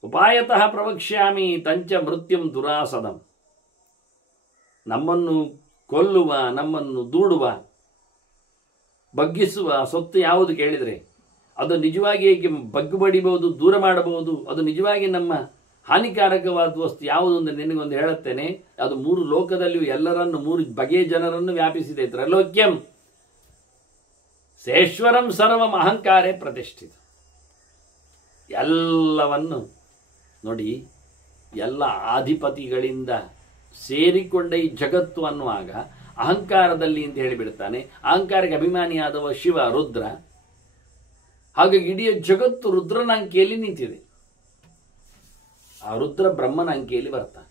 ಉಪಾಯತಃ ಪ್ರವಕ್ಷ್ಯಾಮಿ ತಂಚ ಮೃತ್ಯುಂ ದುರಾಸದಂ. ನಮ್ಮನ್ನು ಕೊಲ್ಲುವ, ನಮ್ಮನ್ನು ದೂಡುವ, ಬಗ್ಗಿಸುವ ಸೊತ್ತು ಯಾವುದು ಕೇಳಿದರೆ, ಅದು ನಿಜವಾಗಿ ಏಕೆ ಬಗ್ಗು ಬಡಿಬಹುದು, ದೂರ ಮಾಡಬಹುದು, ಅದು ನಿಜವಾಗಿ ನಮ್ಮ ಹಾನಿಕಾರಕವಾದ ವಸ್ತು ಯಾವುದು ಅಂದರೆ ನಿನಗೊಂದು ಹೇಳುತ್ತೇನೆ, ಅದು 3 ಲೋಕದಲ್ಲಿಯೂ ಎಲ್ಲರನ್ನು, 3 ಬಗೆಯ ಜನರನ್ನು ವ್ಯಾಪಿಸಿದೆ. ತ್ರೈಲೋಕ್ಯಂ ಸೇಶ್ವರಂ ಸರ್ವಂ ಅಹಂಕಾರೇ ಪ್ರತಿಷ್ಠಿತ. ಎಲ್ಲವನ್ನು ನೋಡಿ, ಎಲ್ಲ ಆಧಿಪತಿಗಳಿಂದ ಸೇರಿಕೊಂಡ ಈ ಜಗತ್ತು ಅನ್ನುವಾಗ ಅಹಂಕಾರದಲ್ಲಿ ಅಂತ ಹೇಳಿಬಿಡ್ತಾನೆ. ಅಹಂಕಾರಕ್ಕೆ ಅಭಿಮಾನಿಯಾದವ ಶಿವ, ರುದ್ರ. ಹಾಗಾಗಿ ಇಡೀ ಜಗತ್ತು ರುದ್ರನ ಅಂಕೆಯಲ್ಲಿ ನಿಂತಿದೆ. ಆ ರುದ್ರ ಬ್ರಹ್ಮನ ಅಂಕೆಯಲ್ಲಿ ಬರ್ತಾನೆ.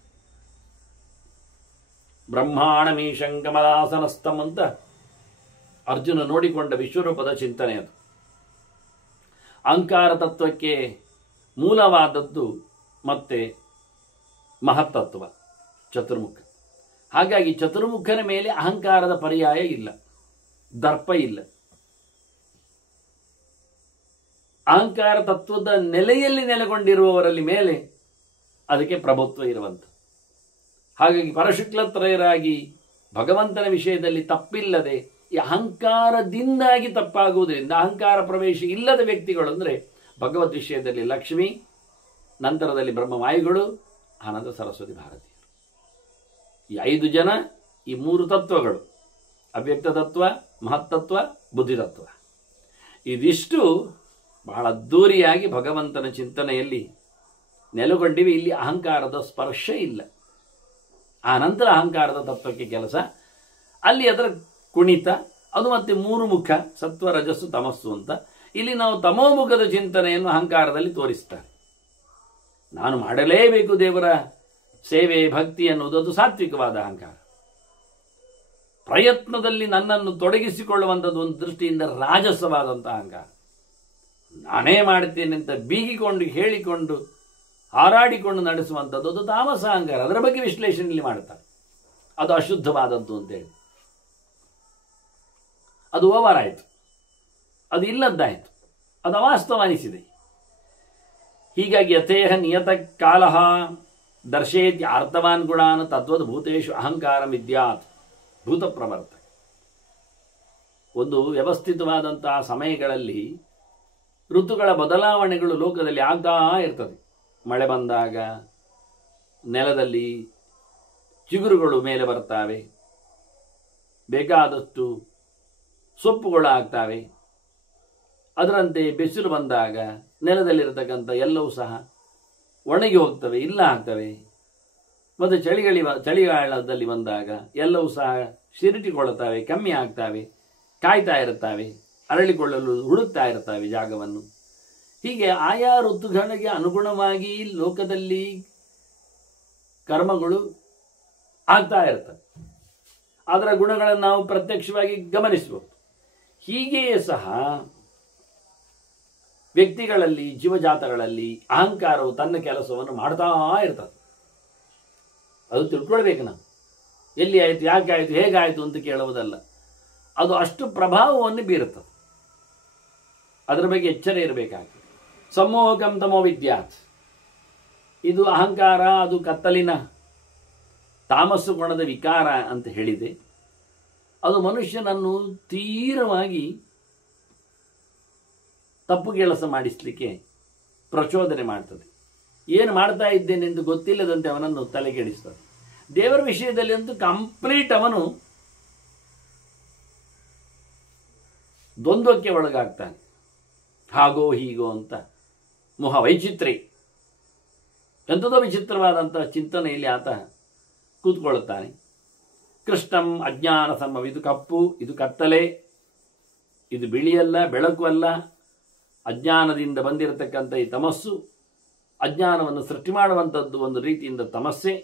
ಬ್ರಹ್ಮಾಣಮೀಶಂ ಕಮಲಾಸನಸ್ಥಂ ಅಂತ ಅರ್ಜುನ ನೋಡಿಕೊಂಡ ವಿಶ್ವರೂಪದ ಚಿಂತನೆ ಅದು. ಅಹಂಕಾರ ತತ್ವಕ್ಕೆ ಮೂಲವಾದದ್ದು ಮತ್ತೆ ಮಹತ್ತತ್ವ ಚತುರ್ಮುಖ. ಹಾಗಾಗಿ ಚತುರ್ಮುಖನ ಮೇಲೆ ಅಹಂಕಾರದ ಪರ್ಯಾಯ ಇಲ್ಲ, ದರ್ಪ ಇಲ್ಲ. ಅಹಂಕಾರ ತತ್ವದ ನೆಲೆಯಲ್ಲಿ ನೆಲೆಗೊಂಡಿರುವವರಲ್ಲಿ ಮೇಲೆ ಅದಕ್ಕೆ ಪ್ರಭುತ್ವ ಇರುವಂಥ. ಹಾಗಾಗಿ ಪರಶುಕ್ಲತ್ರಯರಾಗಿ ಭಗವಂತನ ವಿಷಯದಲ್ಲಿ ತಪ್ಪಿಲ್ಲದೆ ಈ ಅಹಂಕಾರದಿಂದಾಗಿ ತಪ್ಪಾಗುವುದರಿಂದ, ಅಹಂಕಾರ ಪ್ರವೇಶ ಇಲ್ಲದ ವ್ಯಕ್ತಿಗಳು ಅಂದರೆ ಭಗವದ್ ವಿಷಯದಲ್ಲಿ ಲಕ್ಷ್ಮಿ, ನಂತರದಲ್ಲಿ ಬ್ರಹ್ಮವಾಯುಗಳು, ಆನಂದ ಸರಸ್ವತಿ ಭಾರತೀಯರು. ಈ 5 ಜನ, ಈ 3 ತತ್ವಗಳು, ಅವ್ಯಕ್ತ ತತ್ವ, ಮಹತ್ತತ್ವ, ಬುದ್ಧಿತತ್ವ, ಇದಿಷ್ಟು ಬಹಳ ಅದ್ದೂರಿಯಾಗಿ ಭಗವಂತನ ಚಿಂತನೆಯಲ್ಲಿ ನೆಲೆಗೊಂಡಿವೆ. ಇಲ್ಲಿ ಅಹಂಕಾರದ ಸ್ಪರ್ಶ ಇಲ್ಲ. ಆ ನಂತರ ಅಹಂಕಾರದ ತತ್ವಕ್ಕೆ ಕೆಲಸ. ಅಲ್ಲಿ ಅದರ ಕುಣಿತ, ಅದು ಮತ್ತೆ ಮೂರು ಮುಖ, ಸತ್ವ ರಜಸ್ಸು ತಮಸ್ಸು ಅಂತ. ಇಲ್ಲಿ ನಾವು ತಮೋಮುಖದ ಚಿಂತನೆಯನ್ನು ಅಹಂಕಾರದಲ್ಲಿ ತೋರಿಸ್ತಾರೆ. ನಾನು ಮಾಡಲೇಬೇಕು ದೇವರ ಸೇವೆ ಭಕ್ತಿ ಅನ್ನೋದು, ಅದು ಸಾತ್ವಿಕವಾದ ಅಹಂಕಾರ. ಪ್ರಯತ್ನದಲ್ಲಿ ನನ್ನನ್ನು ತೊಡಗಿಸಿಕೊಳ್ಳುವಂಥದ್ದು ಒಂದು ದೃಷ್ಟಿಯಿಂದ ರಾಜಸವಾದಂಥ ಅಹಂಕಾರ. ನಾನೇ ಮಾಡ್ತೇನೆ ಅಂತ ಬೀಗಿಕೊಂಡು ಹೇಳಿಕೊಂಡು ಹಾರಾಡಿಕೊಂಡು ನಡೆಸುವಂಥದ್ದು ಅದು ತಾಮಸ ಅಹಂಕಾರ. ಅದರ ಬಗ್ಗೆ ವಿಶ್ಲೇಷಣೆಯಲ್ಲಿ ಮಾಡ್ತಾರೆ. ಅದು ಅಶುದ್ಧವಾದದ್ದು ಅಂತೇಳಿ, ಅದು ಓವರ್ ಆಯಿತು, ಅದು ಇಲ್ಲದ್ದಾಯಿತು, ಅದು ಅವಾಸ್ತವ ಅನಿಸಿದೆ. ಹೀಗಾಗಿ ಯಥೇಹ ನಿಯತ ಕಾಲ ದರ್ಶೇತಿ ಅರ್ಥವಾನ್ ಗುಣಾನ್ ತದ್ವದ್ ಭೂತೇಶು ಅಹಂಕಾರ ವಿದ್ಯಾತ್ ಭೂತ ಪ್ರವರ್ತಕ. ಒಂದು ವ್ಯವಸ್ಥಿತವಾದಂತಹ ಸಮಯಗಳಲ್ಲಿ ಋತುಗಳ ಬದಲಾವಣೆಗಳು ಲೋಕದಲ್ಲಿ ಆಗ್ತಾ ಇರ್ತದೆ. ಮಳೆ ಬಂದಾಗ ನೆಲದಲ್ಲಿ ಚಿಗುರುಗಳು ಮೇಲೆ ಬರ್ತಾವೆ, ಬೇಕಾದಷ್ಟು ಸೊಪ್ಪುಗಳು ಆಗ್ತಾವೆ. ಅದರಂತೆ ಬಿಸಿಲು ಬಂದಾಗ ನೆಲದಲ್ಲಿರತಕ್ಕಂಥ ಎಲ್ಲವೂ ಸಹ ಒಣಗಿ ಹೋಗ್ತವೆ, ಇಲ್ಲ ಆಗ್ತವೆ. ಮತ್ತು ಚಳಿಗಾಲದಲ್ಲಿ ಬಂದಾಗ ಎಲ್ಲವೂ ಸಹ ಸಿರಿಟಿಕೊಳ್ಳುತ್ತವೆ, ಕಮ್ಮಿ ಆಗ್ತವೆ, ಕಾಯ್ತಾ ಇರುತ್ತವೆ, ಅರಳಿಕೊಳ್ಳಲು ಹುಡುಕ್ತಾ ಇರ್ತವೆ ಜಾಗವನ್ನು. ಹೀಗೆ ಆಯಾ ಋತುಗಳಿಗೆ ಅನುಗುಣವಾಗಿ ಲೋಕದಲ್ಲಿ ಕರ್ಮಗಳು ಆಗ್ತಾ ಇರ್ತವೆ. ಅದರ ಗುಣಗಳನ್ನು ನಾವು ಪ್ರತ್ಯಕ್ಷವಾಗಿ ಗಮನಿಸಬಹುದು. ಹೀಗೆಯೇ ಸಹ ವ್ಯಕ್ತಿಗಳಲ್ಲಿ, ಜೀವಜಾತಗಳಲ್ಲಿ ಅಹಂಕಾರವು ತನ್ನ ಕೆಲಸವನ್ನು ಮಾಡ್ತಾ ಇರ್ತದೆ. ಅದು ತಿಳ್ಕೊಳ್ಬೇಕು ನಾವು. ಎಲ್ಲಿ ಆಯಿತು, ಯಾಕೆ ಆಯಿತು, ಹೇಗಾಯಿತು ಅಂತ ಕೇಳುವುದಲ್ಲ. ಅದು ಅಷ್ಟು ಪ್ರಭಾವವನ್ನು ಬೀರುತ್ತದೆ. ಅದರ ಬಗ್ಗೆ ಎಚ್ಚರ ಇರಬೇಕಾಗ್ತದೆ. ಸಮೋಹಕಂ ತಮೋ ವಿದ್ಯಾತ್, ಇದು ಅಹಂಕಾರ, ಅದು ಕತ್ತಲಿನ ತಾಮಸ್ಸು ಗುಣದ ವಿಕಾರ ಅಂತ ಹೇಳಿದೆ. ಅದು ಮನುಷ್ಯನನ್ನು ತೀವ್ರವಾಗಿ ತಪ್ಪು ಕೆಲಸ ಮಾಡಿಸಲಿಕ್ಕೆ ಪ್ರಚೋದನೆ ಮಾಡ್ತದೆ. ಏನು ಮಾಡ್ತಾ ಇದ್ದೇನೆಂದು ಗೊತ್ತಿಲ್ಲದಂತೆ ಅವನನ್ನು ತಲೆಗೆಡಿಸ್ತದೆ. ದೇವರ ವಿಷಯದಲ್ಲಿ ಅಂತೂ ಕಂಪ್ಲೀಟ್ ಅವನು ದ್ವಂದ್ವಕ್ಕೆ ಒಳಗಾಗ್ತಾನೆ. ಹಾಗೋ ಹೀಗೋ ಅಂತ ಮೋಹ ವೈಚಿತ್ರ್ಯ, ಎಂಥದೋ ವಿಚಿತ್ರವಾದಂತಹ ಚಿಂತನೆಯಲ್ಲಿ ಆತ ಕೂತ್ಕೊಳ್ಳುತ್ತಾನೆ. ಕೃಷ್ಣಂ ಅಜ್ಞಾನ ಸಂಭವ, ಇದು ಕಪ್ಪು, ಇದು ಕತ್ತಲೆ, ಇದು ಬಿಳಿಯಲ್ಲ, ಬೆಳಕು ಅಲ್ಲ. ಅಜ್ಞಾನದಿಂದ ಬಂದಿರತಕ್ಕಂಥ ಈ ತಮಸ್ಸು, ಅಜ್ಞಾನವನ್ನು ಸೃಷ್ಟಿ ಮಾಡುವಂಥದ್ದು ಒಂದು ರೀತಿಯಿಂದ ತಮಸ್ಸೆ.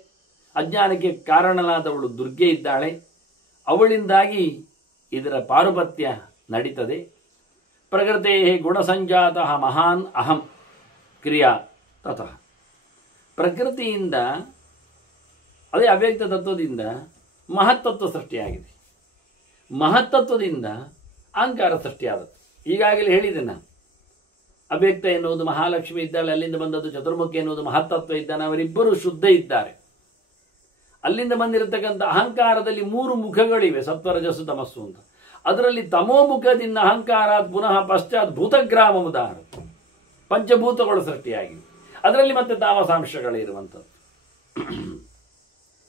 ಅಜ್ಞಾನಕ್ಕೆ ಕಾರಣನಾದವಳು ದುರ್ಗೆ ಇದ್ದಾಳೆ, ಅವಳಿಂದಾಗಿ ಇದರ ಪಾರುಪತ್ಯ ನಡೀತದೆ. ಪ್ರಕೃತೇ ಗುಣಸಂಜಾತ ಮಹಾನ್ ಅಹಂ ಕ್ರಿಯಾ ತತಃ. ಪ್ರಕೃತಿಯಿಂದ, ಅದೇ ಅವ್ಯಕ್ತ ತತ್ವದಿಂದ ಮಹತ್ತತ್ವ ಸೃಷ್ಟಿಯಾಗಿದೆ. ಮಹತ್ತತ್ವದಿಂದ ಅಹಂಕಾರ ಸೃಷ್ಟಿಯಾದದ್ದು. ಈಗಾಗಲೇ ಹೇಳಿದೆ ನಾನು, ಅವ್ಯಕ್ತ ಎನ್ನುವುದು ಮಹಾಲಕ್ಷ್ಮಿ ಇದ್ದಾಳೆ, ಅಲ್ಲಿಂದ ಬಂದದ್ದು ಚತುರ್ಮುಖಿ ಎನ್ನುವುದು ಮಹತ್ತತ್ವ ಇದ್ದಾನೆ. ಅವರಿಬ್ಬರು ಶುದ್ಧ ಇದ್ದಾರೆ. ಅಲ್ಲಿಂದ ಬಂದಿರತಕ್ಕಂಥ ಅಹಂಕಾರದಲ್ಲಿ ಮೂರು ಮುಖಗಳಿವೆ, ಸತ್ವರಜಸ್ಸು ತಮಸ್ಸು ಅಂತ. ಅದರಲ್ಲಿ ತಮೋಮುಖದಿಂದ ಅಹಂಕಾರ ಪುನಃ ಪಶ್ಚಾತ್ ಭೂತಗ್ರಾಮ ಉದಾಹರ, ಪಂಚಭೂತಗಳು ಸೃಷ್ಟಿಯಾಗಿವೆ. ಅದರಲ್ಲಿ ಮತ್ತೆ ತಾಮಸಾಂಶಗಳಿರುವಂಥದ್ದು.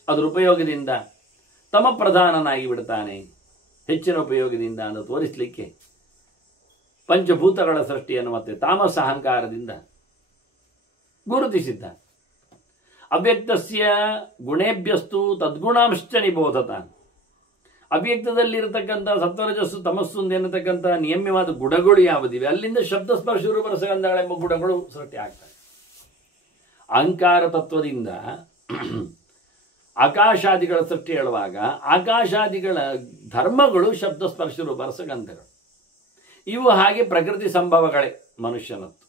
ಅದರ ಉಪಯೋಗದಿಂದ ತಮ ಪ್ರಧಾನನಾಗಿ ಬಿಡ್ತಾನೆ. ಹೆಚ್ಚಿನ ಉಪಯೋಗದಿಂದ ಅಂತ ತೋರಿಸಲಿಕ್ಕೆ ಪಂಚಭೂತಗಳ ಸೃಷ್ಟಿಯನ್ನು ಮತ್ತೆ ತಾಮಸ ಅಹಂಕಾರದಿಂದ ಗುರುತಿಸಿದ್ದಾನೆ. ಅವ್ಯಕ್ತಸ್ಯ ಗುಣೇಭ್ಯಸ್ತು ತದ್ಗುಣಾಂಶ್ಚ ನಿಬೋಧತ. ಅವ್ಯಕ್ತದಲ್ಲಿರತಕ್ಕಂಥ ಸತ್ವರಜಸ್ಸು ತಮಸ್ಸು ಎನ್ನತಕ್ಕಂಥ ನಿಯಮ್ಯವಾದ ಗುಣಗಳು ಯಾವುದಿವೆ, ಅಲ್ಲಿಂದ ಶಬ್ದ ಸ್ಪರ್ಶ ರೂಪ ರಸಗಂಧಗಳೆಂಬ ಗುಣಗಳು ಸೃಷ್ಟಿ ಆಗ್ತವೆ. ಅಹಂಕಾರ ತತ್ವದಿಂದ ಆಕಾಶಾದಿಗಳ ಸೃಷ್ಟಿ ಹೇಳುವಾಗ ಆಕಾಶಾದಿಗಳ ಧರ್ಮಗಳು ಶಬ್ದ ಸ್ಪರ್ಶ ರೂಪ ರಸಗಂಧಗಳು. ಇವು ಹಾಗೆ ಪ್ರಕೃತಿ ಸಂಭವಗಳೇ ಮನುಷ್ಯನತ್ತು.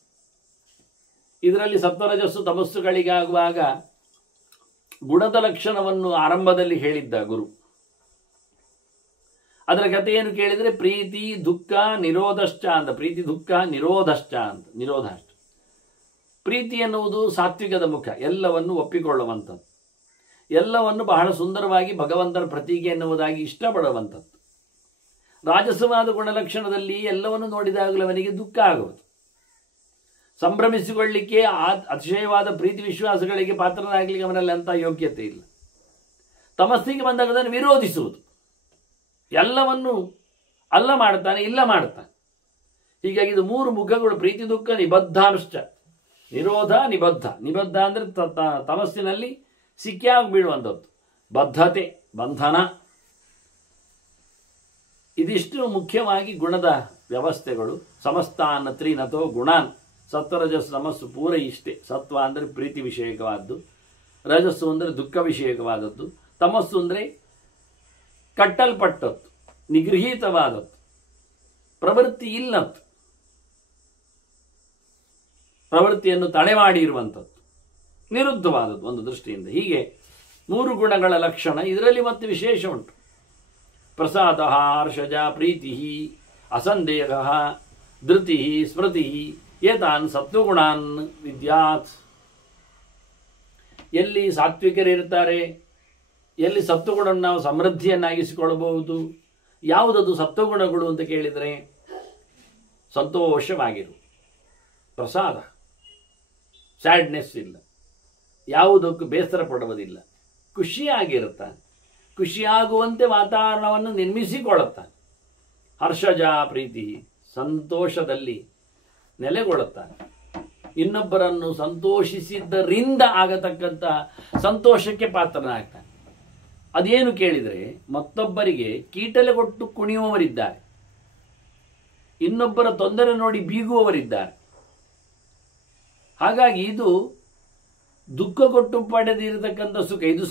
ಇದರಲ್ಲಿ ಸತ್ವರಜಸ್ಸು ತಮಸ್ಸುಗಳಿಗಾಗುವಾಗ ಗುಣದ ಲಕ್ಷಣವನ್ನು ಆರಂಭದಲ್ಲಿ ಹೇಳಿದ್ದ ಗುರು. ಅದರ ಕಥೆಯನ್ನು ಕೇಳಿದರೆ ಪ್ರೀತಿ ದುಃಖ ನಿರೋಧಶ್ಚ ಅಂತ, ಪ್ರೀತಿ ದುಃಖ ನಿರೋಧಶ್ಚ ಅಂತ, ನಿರೋಧಶ್ಚ. ಪ್ರೀತಿ ಎನ್ನುವುದು ಸಾತ್ವಿಕದ ಮುಖ, ಎಲ್ಲವನ್ನು ಒಪ್ಪಿಕೊಳ್ಳುವಂಥದ್ದು, ಎಲ್ಲವನ್ನು ಬಹಳ ಸುಂದರವಾಗಿ ಭಗವಂತನ ಪ್ರತೀಕೆ ಎನ್ನುವುದಾಗಿ ಇಷ್ಟಪಡುವಂಥದ್ದು. ರಾಜಸವಾದ ಗುಣಲಕ್ಷಣದಲ್ಲಿ ಎಲ್ಲವನ್ನು ನೋಡಿದಾಗಲೂ ಅವನಿಗೆ ದುಃಖ ಆಗುವುದು. ಸಂಭ್ರಮಿಸಿಕೊಳ್ಳಿಕ್ಕೆ ಅತಿಶಯವಾದ ಪ್ರೀತಿ ವಿಶ್ವಾಸಗಳಿಗೆ ಪಾತ್ರನಾಗಲಿಕ್ಕೆ ಅವನಲ್ಲಿ ಅಂಥ ಯೋಗ್ಯತೆ ಇಲ್ಲ. ತಮಸ್ಸಿಗೆ ಬಂದಾಗ ಅದನ್ನು ವಿರೋಧಿಸುವುದು, ಎಲ್ಲವನ್ನು ಅಲ್ಲ ಮಾಡ್ತಾನೆ, ಇಲ್ಲ ಮಾಡ್ತಾನೆ. ಹೀಗಾಗಿ ಇದು ಮೂರು ಮುಖಗಳು, ಪ್ರೀತಿ ದುಃಖ ನಿಬದ್ಧಾಂಶ, ನಿರೋಧ ನಿಬದ್ಧ. ನಿಬದ್ಧ ಅಂದರೆ ತಮಸ್ಸಿನಲ್ಲಿ ಸಿಕ್ಕಿಯಾಗಿ ಬೀಳುವಂಥದ್ದು, ಬದ್ಧತೆ ಬಂಧನ. ಇದಿಷ್ಟು ಮುಖ್ಯವಾಗಿ ಗುಣದ ವ್ಯವಸ್ಥೆಗಳು. ಸಮಸ್ತಾನ್ ತ್ರೀನಥೋ ಗುಣಾನ್, ಸತ್ವರಜಸ್ ತಮಸ್ಸು ಪೂರ ಇಷ್ಟೇ. ಸತ್ವ ಅಂದರೆ ಪ್ರೀತಿ ವಿಷಯಕವಾದ್ದು, ರಜಸ್ಸು ಅಂದರೆ ದುಃಖ ವಿಷಯಕವಾದದ್ದು, ತಮಸ್ಸು ಅಂದರೆ ಕಟ್ಟಲ್ಪಟ್ಟದ್ದು, ನಿಗೃಹೀತವಾದದ್ದು, ಪ್ರವೃತ್ತಿ ಇಲ್ಲದ್ದು, ಪ್ರವೃತ್ತಿಯನ್ನು ತಡೆ ಮಾಡಿರುವಂಥದ್ದು, ನಿರುದ್ಧವಾದದ್ದು ಒಂದು ದೃಷ್ಟಿಯಿಂದ. ಹೀಗೆ 3 ಗುಣಗಳ ಲಕ್ಷಣ. ಇದರಲ್ಲಿ ಮತ್ತೆ ವಿಶೇಷ ಉಂಟು. ಪ್ರಸಾದ, ಹರ್ಷಜ, ಪ್ರೀತಿ, ಅಸಂದೇಹ, ಧೃತಿ, ಸ್ಮೃತಿ, ಏತಾನ್ ಸತ್ವಗುಣಾನ್ ವಿದ್ಯಾತ್. ಎಲ್ಲಿ ಸಾತ್ವಿಕರಿರ್ತಾರೆ, ಎಲ್ಲಿ ಸತ್ವಗುಣವನ್ನು ನಾವು ಸಮೃದ್ಧಿಯನ್ನಾಗಿಸಿಕೊಳ್ಳಬಹುದು. ಯಾವುದದು ಸತ್ವಗುಣಗಳು ಅಂತ ಕೇಳಿದರೆ, ಸಂತೋಷವಾಗಿರು, ಪ್ರಸಾದ, ಸ್ಯಾಡ್ನೆಸ್ ಇಲ್ಲ, ಯಾವುದಕ್ಕೂ ಬೇಸರ ಪಡುವುದಿಲ್ಲ, ಖುಷಿಯಾಗಿರುತ್ತಾನೆ, ಖುಷಿಯಾಗುವಂತೆ ವಾತಾವರಣವನ್ನು ನಿರ್ಮಿಸಿಕೊಳ್ಳುತ್ತಾನೆ. ಹರ್ಷಜ, ಪ್ರೀತಿ, ಸಂತೋಷದಲ್ಲಿ ನೆಲೆಗೊಳ್ಳುತ್ತಾನೆ. ಇನ್ನೊಬ್ಬರನ್ನು ಸಂತೋಷಿಸಿದ್ದರಿಂದ ಆಗತಕ್ಕಂತಹ ಸಂತೋಷಕ್ಕೆ ಪಾತ್ರನಾಗ್ತಾನೆ. ಅದೇನು ಕೇಳಿದರೆ, ಮತ್ತೊಬ್ಬರಿಗೆ ಕೀಟಲೆ ಕೊಟ್ಟು ಕುಣಿಯುವವರಿದ್ದಾರೆ, ಇನ್ನೊಬ್ಬರ ತೊಂದರೆ ನೋಡಿ ಬೀಗುವವರಿದ್ದಾರೆ. ಹಾಗಾಗಿ ಇದು ದುಃಖ ಕೊಟ್ಟು ಪಡೆದಿರತಕ್ಕಂಥ ಸುಖ, ಇದು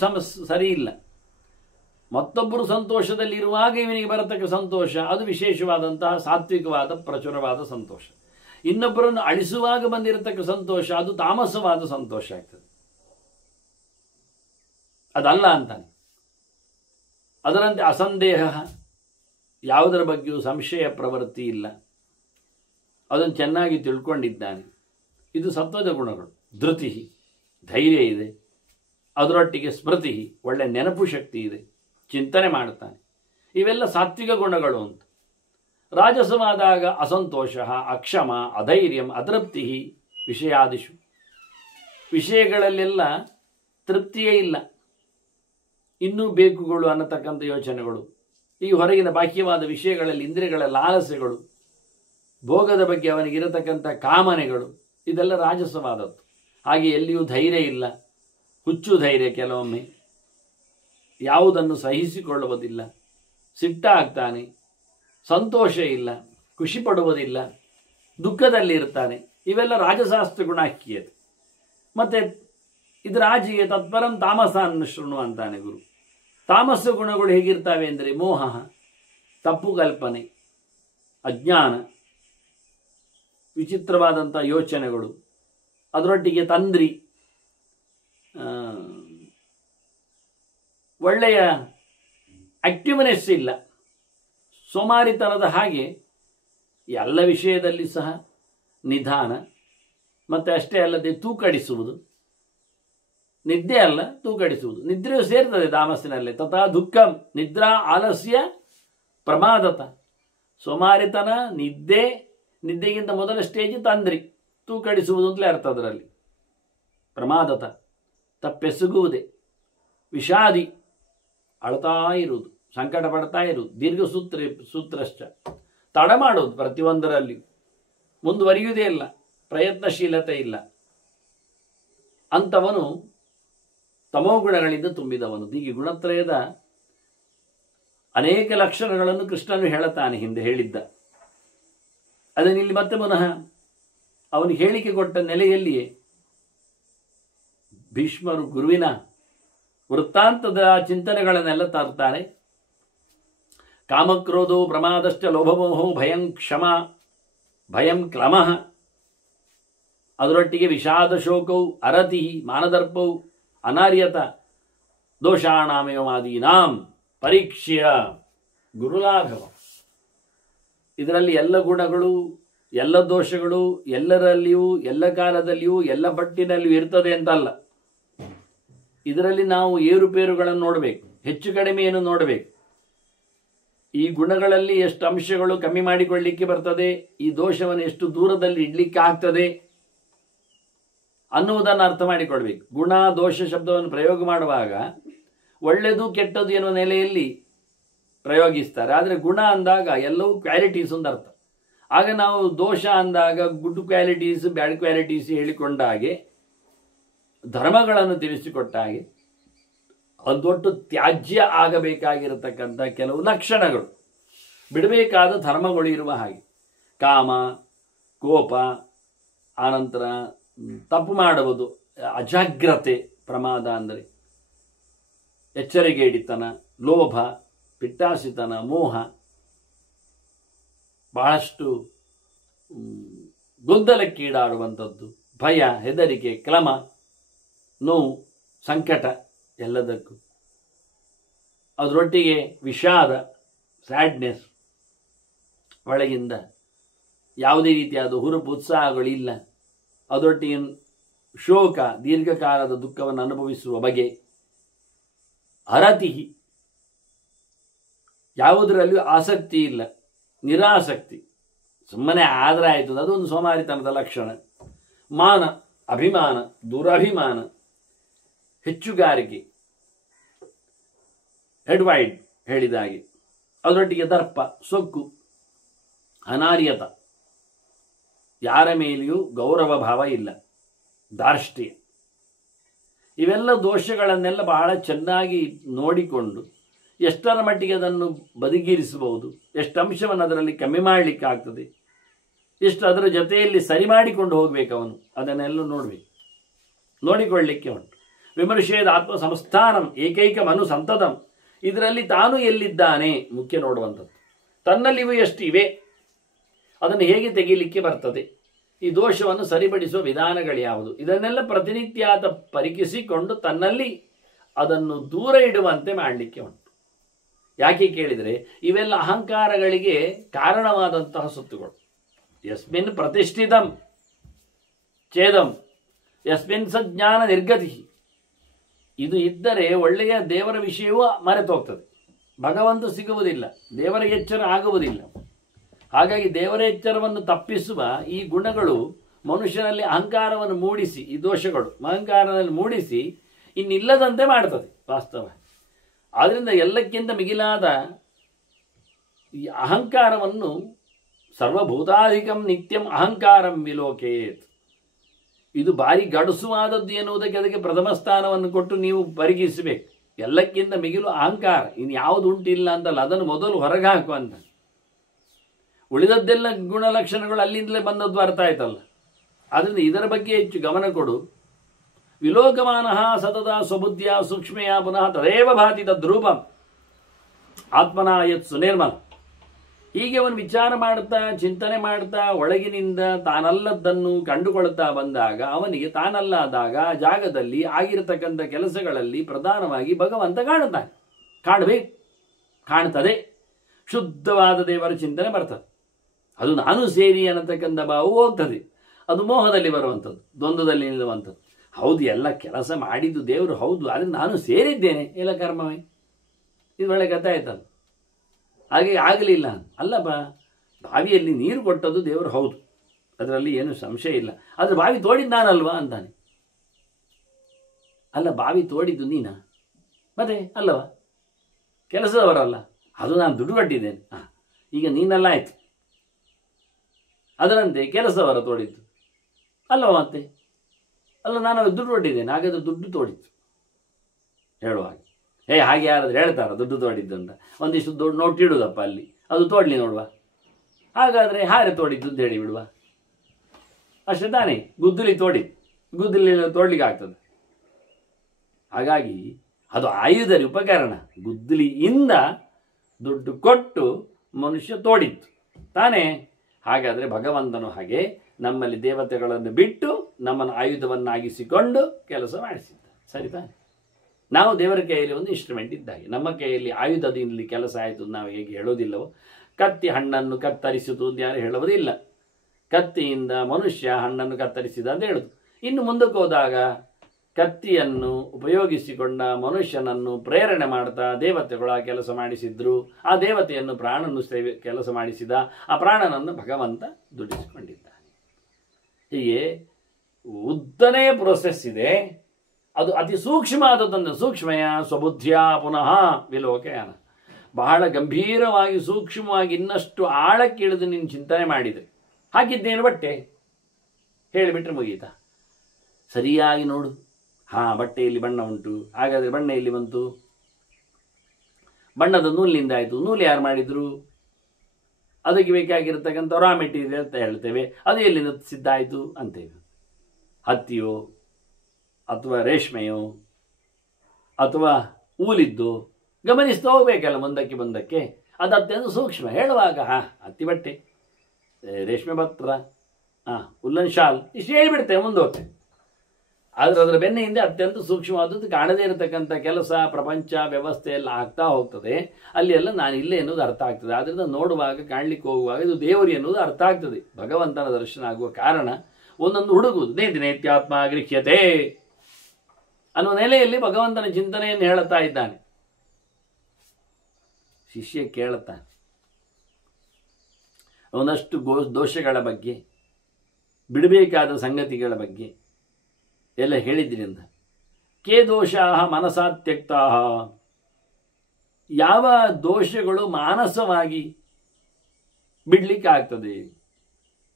ಸರಿ ಇಲ್ಲ. ಮತ್ತೊಬ್ಬರು ಸಂತೋಷದಲ್ಲಿರುವಾಗ ಇವನಿಗೆ ಬರತಕ್ಕ ಸಂತೋಷ ಅದು ವಿಶೇಷವಾದಂತಹ ಸಾತ್ವಿಕವಾದ ಪ್ರಚುರವಾದ ಸಂತೋಷ. ಇನ್ನೊಬ್ಬರನ್ನು ಅಳಿಸುವಾಗ ಬಂದಿರತಕ್ಕ ಸಂತೋಷ ಅದು ತಾಮಸವಾದ ಸಂತೋಷ ಆಗ್ತದೆ. ಅದಲ್ಲ ಅಂತಾನೆ. ಅದರಂತೆ ಅಸಂದೇಹ, ಯಾವುದರ ಬಗ್ಗೆಯೂ ಸಂಶಯ ಪ್ರವೃತ್ತಿ ಇಲ್ಲ, ಅದನ್ನು ಚೆನ್ನಾಗಿ ತಿಳ್ಕೊಂಡಿದ್ದಾನೆ. ಇದು ಸತ್ವದ ಗುಣಗಳು. ಧೃತಿ, ಧೈರ್ಯ ಇದೆ, ಅದರೊಟ್ಟಿಗೆ ಸ್ಮೃತಿ, ಒಳ್ಳೆ ನೆನಪು ಶಕ್ತಿ ಇದೆ, ಚಿಂತನೆ ಮಾಡ್ತಾನೆ. ಇವೆಲ್ಲ ಸಾತ್ವಿಕ ಗುಣಗಳು ಅಂತ. ರಾಜಸವಾದಾಗ ಅಸಂತೋಷ, ಅಕ್ಷಮ, ಅಧೈರ್ಯಂ, ಅತೃಪ್ತಿ ವಿಷಯಾದಿಷು. ವಿಷಯಗಳಲ್ಲೆಲ್ಲ ತೃಪ್ತಿಯೇ ಇಲ್ಲ, ಇನ್ನೂ ಬೇಕುಗಳು ಅನ್ನತಕ್ಕಂಥ ಯೋಚನೆಗಳು, ಈ ಹೊರಗಿನ ಬಾಹ್ಯವಾದ ವಿಷಯಗಳಲ್ಲಿ ಇಂದ್ರಿಯಗಳ ಲಾಲಸೆಗಳು, ಭೋಗದ ಬಗ್ಗೆ ಅವನಿಗಿರತಕ್ಕಂಥ ಕಾಮನೆಗಳು, ಇದೆಲ್ಲ ರಾಜಸವಾದದ್ದು. ಹಾಗೆ ಎಲ್ಲಿಯೂ ಧೈರ್ಯ ಇಲ್ಲ, ಹುಚ್ಚು ಧೈರ್ಯ, ಕೆಲವೊಮ್ಮೆ ಯಾವುದನ್ನು ಸಹಿಸಿಕೊಳ್ಳುವುದಿಲ್ಲ, ಸಿಟ್ಟಾಗ್ತಾನೆ, ಸಂತೋಷ ಇಲ್ಲ, ಖುಷಿ ಪಡುವುದಿಲ್ಲ, ದುಃಖದಲ್ಲಿರ್ತಾನೆ. ಇವೆಲ್ಲ ರಾಜಸಾಸ್ತ್ರ ಗುಣಾಖ್ಯತೆ. ಮತ್ತೆ ಇದರ ಆಚೆಗೆ ತತ್ಪರಂ ತಾಮಸಾನ್ ಶೃಣು ಅಂತಾನೆ ಗುರು. ತಾಮಸ ಗುಣಗಳು ಹೇಗಿರ್ತವೆ ಅಂದರೆ, ಮೋಹ, ತಪ್ಪು ಕಲ್ಪನೆ, ಅಜ್ಞಾನ, ವಿಚಿತ್ರವಾದಂಥ ಯೋಚನೆಗಳು, ಅದರೊಟ್ಟಿಗೆ ತಂದ್ರಿ, ಒಳ್ಳೆಯ ಆಕ್ಟಿವ್ನೆಸ್ ಇಲ್ಲ, ಸೋಮಾರಿತನದ ಹಾಗೆ ಎಲ್ಲ ವಿಷಯದಲ್ಲಿ ಸಹ ನಿಧಾನ, ಮತ್ತು ಅಷ್ಟೇ ಅಲ್ಲದೆ ತೂಕಡಿಸುವುದು, ನಿದ್ದೆ ಅಲ್ಲ ತೂಕಡಿಸುವುದು, ನಿದ್ರೆಯು ಸೇರ್ತದೆ ತಾಮಸ್ಸಿನಲ್ಲೇ. ತಥಾ ದುಃಖ ನಿದ್ರಾ ಆಲಸ್ಯ ಪ್ರಮಾದತ. ಸೋಮಾರಿತನ, ನಿದ್ದೆಗಿಂತ ಮೊದಲ ಸ್ಟೇಜ್ ತಂದ್ರಿ, ತೂಕಡಿಸುವುದು ಅಂತಲೇ ಅರ್ಥ ಅದರಲ್ಲಿ. ಪ್ರಮಾದತ, ತಪ್ಪೆಸಗುವುದೇ. ವಿಷಾದಿ, ಅಳ್ತಾ ಇರುವುದು, ಸಂಕಟ ಪಡ್ತಾ ಇರುವುದು. ದೀರ್ಘ ಸೂತ್ರಶ್ಚ, ತಡ ಮಾಡೋದು, ಪ್ರತಿಯೊಂದರಲ್ಲಿ ಮುಂದುವರಿಯುವುದೇ ಇಲ್ಲ, ಪ್ರಯತ್ನಶೀಲತೆ ಇಲ್ಲ. ಅಂಥವನು ತಮೋಗುಣಗಳಿಂದ ತುಂಬಿದವನು. ಹೀಗೆ ಗುಣತ್ರಯದ ಅನೇಕ ಲಕ್ಷಣಗಳನ್ನು ಕೃಷ್ಣನು ಹೇಳುತ್ತಾನೆ, ಹಿಂದೆ ಹೇಳಿದ್ದ. ಅದನ್ನಿಲ್ಲಿ ಮತ್ತೆ ಪುನಃ ಅವನು ಹೇಳಿಕೆ ಕೊಟ್ಟ ನೆಲೆಯಲ್ಲಿಯೇ ಭೀಷ್ಮರು ಗುರುವಿನ ವೃತ್ತಾಂತದ ಚಿಂತನೆಗಳನ್ನೆಲ್ಲ ತರ್ತಾರೆ. ಕಾಮಕ್ರೋಧೋ ಪ್ರಮಾದಶ್ಚ ಲೋಭಮೋಹೋ ಭಯಂ ಕ್ಷಮ ಭಯಂ ಕ್ರಮಃ, ಅದರೊಟ್ಟಿಗೆ ವಿಷಾದ ಶೋಕೌ ಅರತಿ ಮಾನದರ್ಪೌ ಅನಾರ್ಯತ ದೋಷಾಣಾಮೇವಾದೀನಾಂ ಪರೀಕ್ಷ್ಯ ಗುರುಲಾಘವ. ಇದರಲ್ಲಿ ಎಲ್ಲ ಗುಣಗಳು, ಎಲ್ಲ ದೋಷಗಳು ಎಲ್ಲರಲ್ಲಿಯೂ ಎಲ್ಲ ಕಾಲದಲ್ಲಿಯೂ ಎಲ್ಲ ಪಟ್ಟಿನಲ್ಲಿಯೂ ಇರ್ತದೆ ಅಂತಲ್ಲ. ಇದರಲ್ಲಿ ನಾವು ಏರುಪೇರುಗಳನ್ನು ನೋಡಬೇಕು, ಹೆಚ್ಚು ಕಡಿಮೆಯನ್ನು ನೋಡಬೇಕು. ಈ ಗುಣಗಳಲ್ಲಿ ಎಷ್ಟು ಅಂಶಗಳು ಕಮ್ಮಿ ಮಾಡಿಕೊಳ್ಳಿಕ್ಕೆ ಬರ್ತದೆ, ಈ ದೋಷವನ್ನು ಎಷ್ಟು ದೂರದಲ್ಲಿ ಇಡ್ಲಿಕ್ಕೆ ಆಗ್ತದೆ ಅನ್ನುವುದನ್ನು ಅರ್ಥ ಮಾಡಿಕೊಳ್ಬೇಕು. ಗುಣ ದೋಷ ಶಬ್ದವನ್ನು ಪ್ರಯೋಗ ಮಾಡುವಾಗ ಒಳ್ಳೆಯದು ಕೆಟ್ಟದ್ದು ಎನ್ನುವ ನೆಲೆಯಲ್ಲಿ ಪ್ರಯೋಗಿಸ್ತಾರೆ. ಆದರೆ ಗುಣ ಅಂದಾಗ ಎಲ್ಲವೂ ಕ್ವಾಲಿಟೀಸ್ ಒಂದು ಅರ್ಥ. ಆಗ ನಾವು ದೋಷ ಅಂದಾಗ ಗುಡ್ ಕ್ವಾಲಿಟೀಸ್ ಬ್ಯಾಡ್ ಕ್ವಾಲಿಟೀಸ್ ಹೇಳಿಕೊಂಡ ಹಾಗೆ, ಧರ್ಮಗಳನ್ನು ತಿಳಿಸಿಕೊಟ್ಟ ಹಾಗೆ, ಅದೊಟ್ಟು ತ್ಯಾಜ್ಯ ಆಗಬೇಕಾಗಿರತಕ್ಕಂಥ ಕೆಲವು ಲಕ್ಷಣಗಳು, ಬಿಡಬೇಕಾದ ಧರ್ಮಗಳು ಇರುವ ಹಾಗೆ. ಕಾಮ, ಕೋಪ, ಆನಂತರ ತಪ್ಪು ಮಾಡುವುದು, ಅಜಾಗ್ರತೆ, ಪ್ರಮಾದ ಅಂದರೆ ಎಚ್ಚರಿಕೆಡಿತನ, ಲೋಭ, ಪಿಟ್ಟಾಸಿತನ, ಮೋಹ, ಬಹಳಷ್ಟು ಗೊಂದಲಕ್ಕೀಡಾಡುವಂಥದ್ದು, ಭಯ, ಹೆದರಿಕೆ, ಕ್ಲಮ, ನೋವು, ಸಂಕಟ ಎಲ್ಲದಕ್ಕೂ. ಅದರೊಟ್ಟಿಗೆ ವಿಷಾದ, ಸ್ಯಾಡ್ನೆಸ್, ಒಳಗಿಂದ ಯಾವುದೇ ರೀತಿಯಾದ ಹುರುಪು ಉತ್ಸಾಹಗಳಿಲ್ಲ. ಅದರೊಟ್ಟಿಗೆ ಶೋಕ, ದೀರ್ಘಕಾಲದ ದುಃಖವನ್ನು ಅನುಭವಿಸುವ ಬಗೆ, ಅರತಿ, ಯಾವುದರಲ್ಲಿಯೂ ಆಸಕ್ತಿ ಇಲ್ಲ, ನಿರಾಸಕ್ತಿ, ಸುಮ್ಮನೆ ಆದರೆ ಆಯಿತು, ಅದೊಂದು ಸೋಮಾರಿತನದ ಲಕ್ಷಣ. ಮಾನ, ಅಭಿಮಾನ, ದುರಭಿಮಾನ, ಹೆಚ್ಚುಗಾರಿಕೆ, ಎಡ್ವೈಡ್ ಹೇಳಿದ ಹಾಗೆ. ಅದರೊಟ್ಟಿಗೆ ದರ್ಪ, ಸೊಕ್ಕು, ಅನಾರ್ಯತ, ಯಾರ ಮೇಲೆಯೂ ಗೌರವ ಭಾವ ಇಲ್ಲ, ಧಾರ್ಷ್ಟ್ಯ. ಇವೆಲ್ಲ ದೋಷಗಳನ್ನೆಲ್ಲ ಬಹಳ ಚೆನ್ನಾಗಿ ನೋಡಿಕೊಂಡು ಎಷ್ಟರ ಮಟ್ಟಿಗೆ ಅದನ್ನು ಬದಿಗಿರಿಸಬಹುದು, ಎಷ್ಟು ಅಂಶವನ್ನು ಅದರಲ್ಲಿ ಕಮ್ಮಿ ಮಾಡಲಿಕ್ಕೆ ಆಗ್ತದೆ, ಎಷ್ಟು ಅದರ ಜೊತೆಯಲ್ಲಿ ಸರಿ ಮಾಡಿಕೊಂಡು ಹೋಗಬೇಕು ಅವನು, ಅದನ್ನೆಲ್ಲ ನೋಡಬೇಕು, ನೋಡಿಕೊಳ್ಳಲಿಕ್ಕೆ ಉಂಟು. ವಿಮರ್ಶೇದ ಆತ್ಮ ಸಂಸ್ಥಾನಂ ಏಕೈಕ ಮನು ಸಂತತಂ. ಇದರಲ್ಲಿ ತಾನು ಎಲ್ಲಿದ್ದಾನೆ ಮುಖ್ಯ ನೋಡುವಂಥದ್ದು. ತನ್ನಲ್ಲಿಯೂ ಎಷ್ಟಿವೆ, ಅದನ್ನು ಹೇಗೆ ತೆಗೀಲಿಕ್ಕೆ ಬರ್ತದೆ, ಈ ದೋಷವನ್ನು ಸರಿಪಡಿಸುವ ವಿಧಾನಗಳು ಯಾವುದು, ಇದನ್ನೆಲ್ಲ ಪ್ರತಿನಿತ್ಯ ಆತ ಪರೀಕ್ಷಿಸಿಕೊಂಡು ತನ್ನಲ್ಲಿ ಅದನ್ನು ದೂರ ಇಡುವಂತೆ ಮಾಡಲಿಕ್ಕೆ ಉಂಟು. ಯಾಕೆ ಕೇಳಿದರೆ ಇವೆಲ್ಲ ಅಹಂಕಾರಗಳಿಗೆ ಕಾರಣವಾದಂತಹ ಸೊತ್ತುಗಳು. ಯಸ್ಮಿನ್ ಪ್ರತಿಷ್ಠಿತಂ ಛೇದಂ ಯಸ್ಮಿನ್ ಸಜ್ಞಾನ ನಿರ್ಗತಿ. ಇದು ಇದ್ದರೆ ಒಳ್ಳೆಯ ದೇವರ ವಿಷಯವೂ ಮರೆತೋಗ್ತದೆ, ಭಗವಂತ ಸಿಗುವುದಿಲ್ಲ, ದೇವರ ಎಚ್ಚರ ಆಗುವುದಿಲ್ಲ. ಹಾಗಾಗಿ ದೇವರ ಎಚ್ಚರವನ್ನು ತಪ್ಪಿಸುವ ಈ ಗುಣಗಳು ಮನುಷ್ಯನಲ್ಲಿ ಅಹಂಕಾರವನ್ನು ಮೂಡಿಸಿ, ಈ ದೋಷಗಳು ಅಹಂಕಾರದಲ್ಲಿ ಮೂಡಿಸಿ ಇನ್ನಿಲ್ಲದಂತೆ ಮಾಡ್ತದೆ ವಾಸ್ತವ. ಆದ್ದರಿಂದ ಎಲ್ಲಕ್ಕಿಂತ ಮಿಗಿಲಾದ ಈ ಅಹಂಕಾರವನ್ನು ಸರ್ವಭೂತಾಧಿಕಂ ನಿತ್ಯಂ ಅಹಂಕಾರಂ ವಿಲೋಕೇತ್. ಇದು ಭಾರಿ ಗಡುಸುವಾದದ್ದು ಎನ್ನುವುದಕ್ಕೆ ಅದಕ್ಕೆ ಪ್ರಥಮ ಸ್ಥಾನವನ್ನು ಕೊಟ್ಟು ನೀವು ಪರಿಗಣಿಸಬೇಕು. ಎಲ್ಲಕ್ಕಿಂತ ಮಿಗಿಲು ಅಹಂಕಾರ, ಇನ್ನು ಯಾವುದು ಉಂಟಿಲ್ಲ ಅಂತಲ್ಲ, ಅದನ್ನು ಮೊದಲು ಹೊರಗೆ ಹಾಕುವಂತ. ಉಳಿದದ್ದೆಲ್ಲ ಗುಣಲಕ್ಷಣಗಳು ಅಲ್ಲಿಂದಲೇ ಬಂದದ್ದು ಅರ್ಥ ಆಯ್ತಲ್ಲ. ಆದ್ದರಿಂದ ಇದರ ಬಗ್ಗೆ ಹೆಚ್ಚು ಗಮನ ಕೊಡು. ವಿಲೋಕಮಾನಃ ಸತತ ಸ್ವಬುದ್ಧಿಯ ಸೂಕ್ಷ್ಮೆಯ ಪುನಃ ತದೇವ ಭಾತಿ ತದ್ರೂಪಂ ಆತ್ಮನ ಯತ್ ಸುನಿರ್ಮಲ. ಹೀಗೆ ಅವನು ವಿಚಾರ ಮಾಡ್ತಾ ಚಿಂತನೆ ಮಾಡ್ತಾ ಒಳಗಿನಿಂದ ತಾನಲ್ಲದ್ದನ್ನು ಕಂಡುಕೊಳ್ತಾ ಬಂದಾಗ ಅವನಿಗೆ ತಾನಲ್ಲಾದಾಗ ಜಾಗದಲ್ಲಿ ಆಗಿರತಕ್ಕಂಥ ಕೆಲಸಗಳಲ್ಲಿ ಪ್ರಧಾನವಾಗಿ ಭಗವಂತ ಕಾಣುತ್ತಾನೆ, ಕಾಣಬೇಕು, ಕಾಣ್ತದೆ. ಶುದ್ಧವಾದ ದೇವರ ಚಿಂತನೆ ಬರ್ತದೆ. ಅದು ನಾನು ಸೇರಿ ಅನ್ನತಕ್ಕಂಥ ಭಾವ ಹೋಗ್ತದೆ. ಅದು ಮೋಹದಲ್ಲಿ ಬರುವಂಥದ್ದು, ದ್ವಂದ್ವದಲ್ಲಿ ನಿಲ್ಲುವಂಥದ್ದು. ಹೌದು, ಎಲ್ಲ ಕೆಲಸ ಮಾಡಿದ್ದು ದೇವರು ಹೌದು, ಆದರೆ ನಾನು ಸೇರಿದ್ದೇನೆ, ಎಲ್ಲ ಕರ್ಮವೇ. ಇದು ಒಳ್ಳೆ ಕಥೆ ಆಯ್ತಲ್ಲ. ಹಾಗೆ ಆಗಲಿಲ್ಲ ಅಲ್ಲಪ್ಪ, ಬಾವಿಯಲ್ಲಿ ನೀರು ಕೊಟ್ಟದ್ದು ದೇವರು ಹೌದು, ಅದರಲ್ಲಿ ಏನು ಸಂಶಯ ಇಲ್ಲ. ಆದರೆ ಬಾವಿ ತೋಡಿದ್ದು ನಾನಲ್ವಾ ಅಂತಾನೆ. ಅಲ್ಲ, ಬಾವಿ ತೋಡಿದ್ದು ನೀನ, ಮತ್ತೆ ಅಲ್ಲವ ಕೆಲಸದವರಲ್ಲ, ಅದು ನಾನು ದುಡ್ಡು ಕಟ್ಟಿದ್ದೇನೆ. ಈಗ ನೀನೆಲ್ಲ ಆಯ್ತು. ಅದರಂತೆ ಕೆಲಸದವರ ತೋಡಿದ್ದು ಅಲ್ಲವ, ಮತ್ತೆ ಅಲ್ಲ ನಾನು ದುಡ್ಡು ಕೊಟ್ಟಿದ್ದೇನೆ, ಹಾಗಾದ್ರೆ ದುಡ್ಡು ತೋಡಿತ್ತು ಹೇಳುವಾಗ. ಹಾಗೆ ಯಾರಾದ್ರೂ ಹೇಳ್ತಾರ ದುಡ್ಡು ತೋಡಿದ್ದು ಅಂತ? ಒಂದಿಷ್ಟು ದುಡ್ಡು ನೋಟ್ ಇಡುದಪ್ಪ ಅಲ್ಲಿ, ಅದು ತೋಡ್ಲಿ ನೋಡುವ. ಹಾಗಾದರೆ ಹಾರೆ ತೋಡಿದ್ದು ಅಂತ ಹೇಳಿ ಬಿಡುವ, ಅಷ್ಟೇ ತಾನೇ. ಗುದ್ದಲಿ ಗುದ್ದಲಿ ತೋಡ್ಲಿಕ್ಕೆ ಆಗ್ತದೆ. ಹಾಗಾಗಿ ಅದು ಆಯುಧದ ಉಪಕರಣ. ಗುದ್ದಲಿಯಿಂದ ದುಡ್ಡು ಕೊಟ್ಟು ಮನುಷ್ಯ ತೋಡಿತ್ತು ತಾನೇ. ಹಾಗಾದರೆ ಭಗವಂತನು ಹಾಗೆ ನಮ್ಮಲ್ಲಿ ದೇವತೆಗಳನ್ನು ಬಿಟ್ಟು ನಮ್ಮನ್ನು ಆಯುಧವನ್ನಾಗಿಸಿಕೊಂಡು ಕೆಲಸ ಮಾಡಿಸಿದ್ದ, ಸರಿ ತಾನೆ. ನಾವು ದೇವರ ಕೈಯಲ್ಲಿ ಒಂದು ಇನ್ಸ್ಟ್ರೂಮೆಂಟ್ ಇದ್ದಾಗೆ. ನಮ್ಮ ಕೈಯಲ್ಲಿ ಆಯುಧದಲ್ಲಿ ಕೆಲಸ ಆಯಿತು ನಾವು ಹೇಗೆ ಹೇಳೋದಿಲ್ಲವೋ, ಕತ್ತಿ ಹಣ್ಣನ್ನು ಕತ್ತರಿಸಿತು ಅಂತ ಯಾರು ಹೇಳುವುದಿಲ್ಲ. ಕತ್ತಿಯಿಂದ ಮನುಷ್ಯ ಹಣ್ಣನ್ನು ಕತ್ತರಿಸಿದ ಅಂತ ಹೇಳುದು. ಇನ್ನು ಮುಂದಕ್ಕೆ ಹೋದಾಗ ಕತ್ತಿಯನ್ನು ಉಪಯೋಗಿಸಿಕೊಂಡ ಮನುಷ್ಯನನ್ನು ಪ್ರೇರಣೆ ಮಾಡ್ತಾ ದೇವತೆಗಳ ಕೆಲಸ ಮಾಡಿಸಿದ್ರು. ಆ ದೇವತೆಯನ್ನು ಪ್ರಾಣನ್ನು ಕೆಲಸ ಮಾಡಿಸಿದ, ಆ ಪ್ರಾಣನನ್ನು ಭಗವಂತ ದುಡಿಸಿಕೊಂಡಿದ್ದಾನೆ. ಹೀಗೆ ಉದ್ದನೆಯ ಪ್ರೋಸೆಸ್ ಇದೆ. ಅದು ಅತಿ ಸೂಕ್ಷ್ಮವಾದದ್ದನ್ನು ಸೂಕ್ಷ್ಮಯ ಸ್ವಬುದ್ಧಿಯ ಪುನಃ ವಿಲೋಕಯಾನ. ಬಹಳ ಗಂಭೀರವಾಗಿ ಸೂಕ್ಷ್ಮವಾಗಿ ಇನ್ನಷ್ಟು ಆಳಕ್ಕಿಳಿದು ನೀನು ಚಿಂತನೆ ಮಾಡಿದೆ. ಹಾಕಿದ್ದೇನು ಬಟ್ಟೆ ಹೇಳಿಬಿಟ್ರೆ ಮುಗೀತಾ? ಸರಿಯಾಗಿ ನೋಡು. ಬಟ್ಟೆಯಲ್ಲಿ ಬಣ್ಣ ಉಂಟು, ಹಾಗಾದರೆ ಬಣ್ಣ ಎಲ್ಲಿ ಬಂತು? ಬಣ್ಣದ ನೂಲಿನಿಂದ ಆಯಿತು. ನೂಲು ಯಾರು ಮಾಡಿದ್ರು? ಅದಕ್ಕೆ ಬೇಕಾಗಿರ್ತಕ್ಕಂಥ ರಾ ಮೆಟೀರಿಯಲ್ ಅಂತ ಹೇಳ್ತೇವೆ. ಅದು ಎಲ್ಲಿಂದ ಸಿದ್ಧ ಆಯಿತು ಅಂತೇವೆ. ಹತ್ತಿಯೋ ಅಥವಾ ರೇಷ್ಮೆಯೋ ಅಥವಾ ಊಲಿದ್ದು ಗಮನಿಸ್ತಾ ಹೋಗ್ಬೇಕಲ್ಲ ಮುಂದಕ್ಕೆ. ಅದು ಅತ್ಯಂತ ಸೂಕ್ಷ್ಮ. ಹೇಳುವಾಗ ಹತ್ತಿ ಬಟ್ಟೆ, ರೇಷ್ಮೆ ಪತ್ರ, ಉಲ್ಲನ್ ಶಾಲ್ ಇಷ್ಟು ಹೇಳಿಬಿಡ್ತೇವೆ, ಮುಂದೆ ಹೋಗ್ತೇವೆ. ಆದರೆ ಅದರ ಬೆನ್ನ ಹಿಂದೆ ಅತ್ಯಂತ ಸೂಕ್ಷ್ಮವಾದದ್ದು ಕಾಣದೇ ಇರತಕ್ಕಂಥ ಕೆಲಸ, ಪ್ರಪಂಚ, ವ್ಯವಸ್ಥೆ ಎಲ್ಲ ಆಗ್ತಾ ಹೋಗ್ತದೆ. ಅಲ್ಲಿ ಎಲ್ಲ ನಾನು ಇಲ್ಲೇ ಎನ್ನುವುದು ಅರ್ಥ ಆಗ್ತದೆ. ಆದ್ದರಿಂದ ನೋಡುವಾಗ, ಕಾಣಲಿಕ್ಕೆ ಹೋಗುವಾಗ ಇದು ದೇವರು ಎನ್ನುವುದು ಅರ್ಥ ಆಗ್ತದೆ. ಭಗವಂತನ ದರ್ಶನ ಆಗುವ ಕಾರಣ ಒಂದೊಂದು ಹುಡುಗುವುದು. ನೇತ್ಯಾತ್ಮ ಗೃಹ್ಯತೆ ಅನ್ನುವ ನೆಲೆಯಲ್ಲಿ ಭಗವಂತನ ಚಿಂತನೆಯನ್ನು ಹೇಳುತ್ತಾ ಇದ್ದಾನೆ. ಶಿಷ್ಯ ಕೇಳುತ್ತಾನೆ. ಒಂದಷ್ಟು ದೋಷಗಳ ಬಗ್ಗೆ, ಬಿಡಬೇಕಾದ ಸಂಗತಿಗಳ ಬಗ್ಗೆ ಎಲ್ಲ ಹೇಳಿದ್ರಿಂದ ಕೇ ದೋಷಾ ಮನಸಾ ತ್ಯಕ್ತಾ, ಯಾವ ದೋಷಗಳು ಮಾನಸವಾಗಿ ಬಿಡ್ಲಿಕ್ಕೆ ಆಗ್ತದೆ,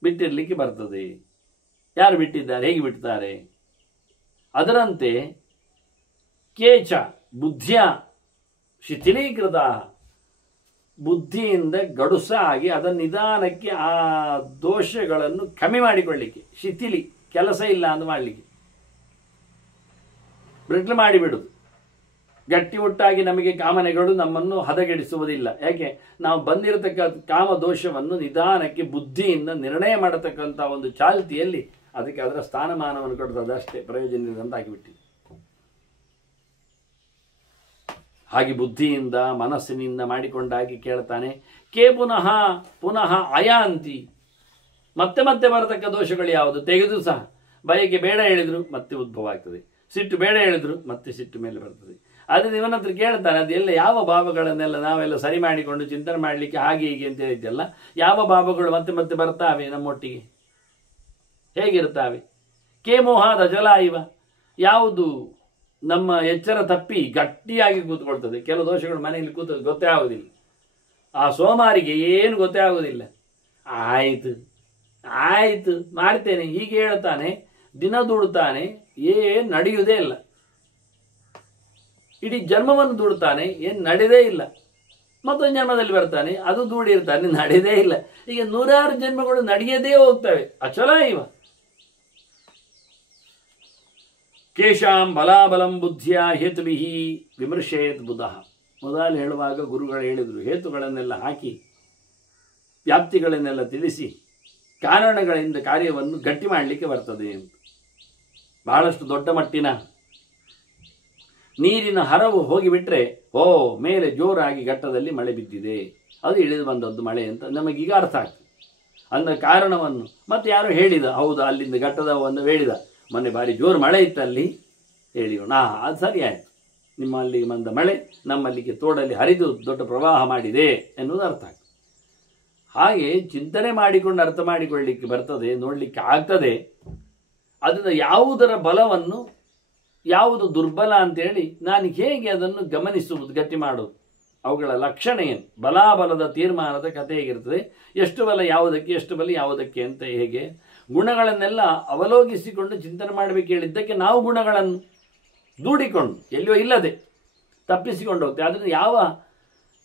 ಬಿಟ್ಟಿರ್ಲಿಕ್ಕೆ ಬರ್ತದೆ, ಯಾರು ಬಿಟ್ಟಿದ್ದಾರೆ, ಹೇಗೆ ಬಿಡ್ತಾರೆ. ಅದರಂತೆ ಕೇಚ ಬುದ್ಧಿಯ ಶಿಥಿಲೀಕೃತ, ಬುದ್ಧಿಯಿಂದ ಗಡುಸಾಗಿ ಅದನ್ನು ನಿಧಾನಕ್ಕೆ ಆ ದೋಷಗಳನ್ನು ಕಮ್ಮಿ ಮಾಡಿಕೊಳ್ಳಿಕ್ಕೆ, ಶಿಥಿಲಿ ಕೆಲಸ ಇಲ್ಲ ಅಂತ ಮಾಡಲಿಕ್ಕೆ, ಬ್ರಿಟ್ಲ್ ಮಾಡಿಬಿಡುದು. ಗಟ್ಟಿಮುಟ್ಟಾಗಿ ನಮಗೆ ಕಾಮನೆಗಳು ನಮ್ಮನ್ನು ಹದಗೆಡಿಸುವುದಿಲ್ಲ. ಯಾಕೆ? ನಾವು ಬಂದಿರತಕ್ಕ ಕಾಮ ದೋಷವನ್ನು ನಿಧಾನಕ್ಕೆ ಬುದ್ಧಿಯಿಂದ ನಿರ್ಣಯ ಮಾಡತಕ್ಕಂಥ ಒಂದು ಚಾಲ್ತಿಯಲ್ಲಿ ಅದಕ್ಕೆ ಅದರ ಸ್ಥಾನಮಾನವನ್ನು ಕೊಡ್ತದೆ. ಅಷ್ಟೇ, ಪ್ರಯೋಜನ ಅಂತ ಆಗಿಬಿಟ್ಟು. ಹಾಗೆ ಬುದ್ಧಿಯಿಂದ ಮನಸ್ಸಿನಿಂದ ಮಾಡಿಕೊಂಡಾಗಿ ಕೇಳ್ತಾನೆ. ಕೇ ಪುನಃ ಪುನಃ ಅಯಾಂತಿ, ಮತ್ತೆ ಮತ್ತೆ ಬರತಕ್ಕ ದೋಷಗಳು ಯಾವುದು? ತೆಗೆದು ಸಹ ಬಯಕೆ ಬೇಡ ಹೇಳಿದ್ರು ಮತ್ತೆ ಉದ್ಭವ ಆಗ್ತದೆ, ಸಿಟ್ಟು ಬೇಡ ಹೇಳಿದ್ರು ಮತ್ತೆ ಸಿಟ್ಟು ಮೇಲೆ ಬರ್ತದೆ. ಆದರೆ ಇವನ ಹತ್ರ ಕೇಳ್ತಾನೆ, ಅದೆಲ್ಲ ಯಾವ ಭಾವಗಳನ್ನೆಲ್ಲ ನಾವೆಲ್ಲ ಸರಿ ಮಾಡಿಕೊಂಡು ಚಿಂತನೆ ಮಾಡಲಿಕ್ಕೆ ಹಾಗೆ ಹೀಗೆ ಅಂತ ಹೇಳಿದ್ದೆಲ್ಲ, ಯಾವ ಭಾವಗಳು ಮತ್ತೆ ಮತ್ತೆ ಬರ್ತಾವೆ ನಮ್ಮೊಟ್ಟಿಗೆ, ಹೇಗಿರ್ತಾವೆ? ಕೇ ಮೋಹಾದ ಜಲ ಇವ, ಯಾವುದು ನಮ್ಮ ಎಚ್ಚರ ತಪ್ಪಿ ಗಟ್ಟಿಯಾಗಿ ಕೂತ್ಕೊಳ್ತದೆ. ಕೆಲವು ದೋಷಗಳು ಮನೆಯಲ್ಲಿ ಕೂತದ್ದು ಗೊತ್ತೇ ಆಗೋದಿಲ್ಲ. ಆ ಸೋಮಾರಿಗೆ ಏನು ಗೊತ್ತೇ ಆಗೋದಿಲ್ಲ. ಆಯ್ತು ಮಾಡ್ತೇನೆ ಹೀಗೆ ಹೇಳ್ತಾನೆ, ದಿನ ದುಡ್ತಾನೆ, ಏನು ನಡೆಯುವುದೇ ಇಲ್ಲ. ಇಡೀ ಜನ್ಮವನ್ನು ದುಡ್ತಾನೆ, ಏನು ನಡೆದೇ ಇಲ್ಲ. ಮತ್ತೊಂದು ಜನ್ಮದಲ್ಲಿ ಬರ್ತಾನೆ, ಅದು ದೂಡಿರ್ತಾನೆ, ನಡೆದೇ ಇಲ್ಲ. ಈಗ 100 ಜನ್ಮಗಳು ನಡೆಯದೇ ಹೋಗ್ತವೆ. ಅಚಲ ಇವ. ಕೇಶಾಂ ಬಲಾಬಲಂ ಬುದ್ಧಿಯ ಹೇತುವಿಹಿ ವಿಮರ್ಶೇತ್ ಬುಧಃ. ಮೊದಲು ಹೇಳುವಾಗ ಗುರುಗಳು ಹೇಳಿದರು, ಹೇತುಗಳನ್ನೆಲ್ಲ ಹಾಕಿ ವ್ಯಾಪ್ತಿಗಳನ್ನೆಲ್ಲ ತಿಳಿಸಿ ಕಾರಣಗಳಿಂದ ಕಾರ್ಯವನ್ನು ಗಟ್ಟಿ ಮಾಡಲಿಕ್ಕೆ ಬರ್ತದೆ ಅಂತ. ಬಹಳಷ್ಟು ದೊಡ್ಡ ಮಟ್ಟಿನ ನೀರಿನ ಹರವು ಹೋಗಿಬಿಟ್ರೆ ಮೇಲೆ ಜೋರಾಗಿ ಘಟ್ಟದಲ್ಲಿ ಮಳೆ ಬಿದ್ದಿದೆ, ಅದು ಇಳಿದು ಬಂದದ್ದು ಮಳೆ ಅಂತ ನಮಗೀಗ ಅರ್ಥ ಆಗ್ತದೆ. ಅಂದ ಕಾರಣವನ್ನು ಮತ್ತೆ ಯಾರು ಹೇಳಿದ, ಹೌದು ಅಲ್ಲಿಂದ ಘಟ್ಟದ ಒಂದು ಹೇಳಿದ, ಮೊನ್ನೆ ಭಾರಿ ಜೋರು ಮಳೆ ಇತ್ತು ಅಲ್ಲಿ ಹೇಳಿಯೋಣ, ಅದು ಸರಿ ಆಯಿತು, ನಿಮ್ಮಲ್ಲಿಗೆ ಬಂದ ಮಳೆ ನಮ್ಮಲ್ಲಿಗೆ ತೋಡಲ್ಲಿ ಹರಿದು ದೊಡ್ಡ ಪ್ರವಾಹ ಮಾಡಿದೆ ಎನ್ನುವುದು ಅರ್ಥ ಆಗ್ತದೆ. ಹಾಗೆ ಚಿಂತನೆ ಮಾಡಿಕೊಂಡು ಅರ್ಥ ಮಾಡಿಕೊಳ್ಳಲಿಕ್ಕೆ ಬರ್ತದೆ, ನೋಡಲಿಕ್ಕೆ ಆಗ್ತದೆ. ಅದನ್ನು ಯಾವುದರ ಬಲವನ್ನು ಯಾವುದು ದುರ್ಬಲ ಅಂತೇಳಿ ನಾನು ಹೇಗೆ ಅದನ್ನು ಗಮನಿಸುವುದು, ಗಟ್ಟಿ ಮಾಡುವುದು, ಅವುಗಳ ಲಕ್ಷಣ ಏನು, ಬಲಾಬಲದ ತೀರ್ಮಾನದ ಕಥೆ ಹೇಗಿರ್ತದೆ, ಎಷ್ಟು ಬಲ ಯಾವುದಕ್ಕೆ, ಎಷ್ಟು ಬಲ ಯಾವುದಕ್ಕೆ ಅಂತ ಹೇಗೆ ಗುಣಗಳನ್ನೆಲ್ಲ ಅವಲೋಕಿಸಿಕೊಂಡು ಚಿಂತನೆ ಮಾಡಬೇಕು. ಹೇಳಿದ್ದಕ್ಕೆ ನಾವು ಗುಣಗಳನ್ನು ದೂಡಿಕೊಂಡು ಎಲ್ಲಿಯೋ ಇಲ್ಲದೆ ತಪ್ಪಿಸಿಕೊಂಡು ಹೋಗ್ತೇವೆ. ಅದನ್ನು ಯಾವ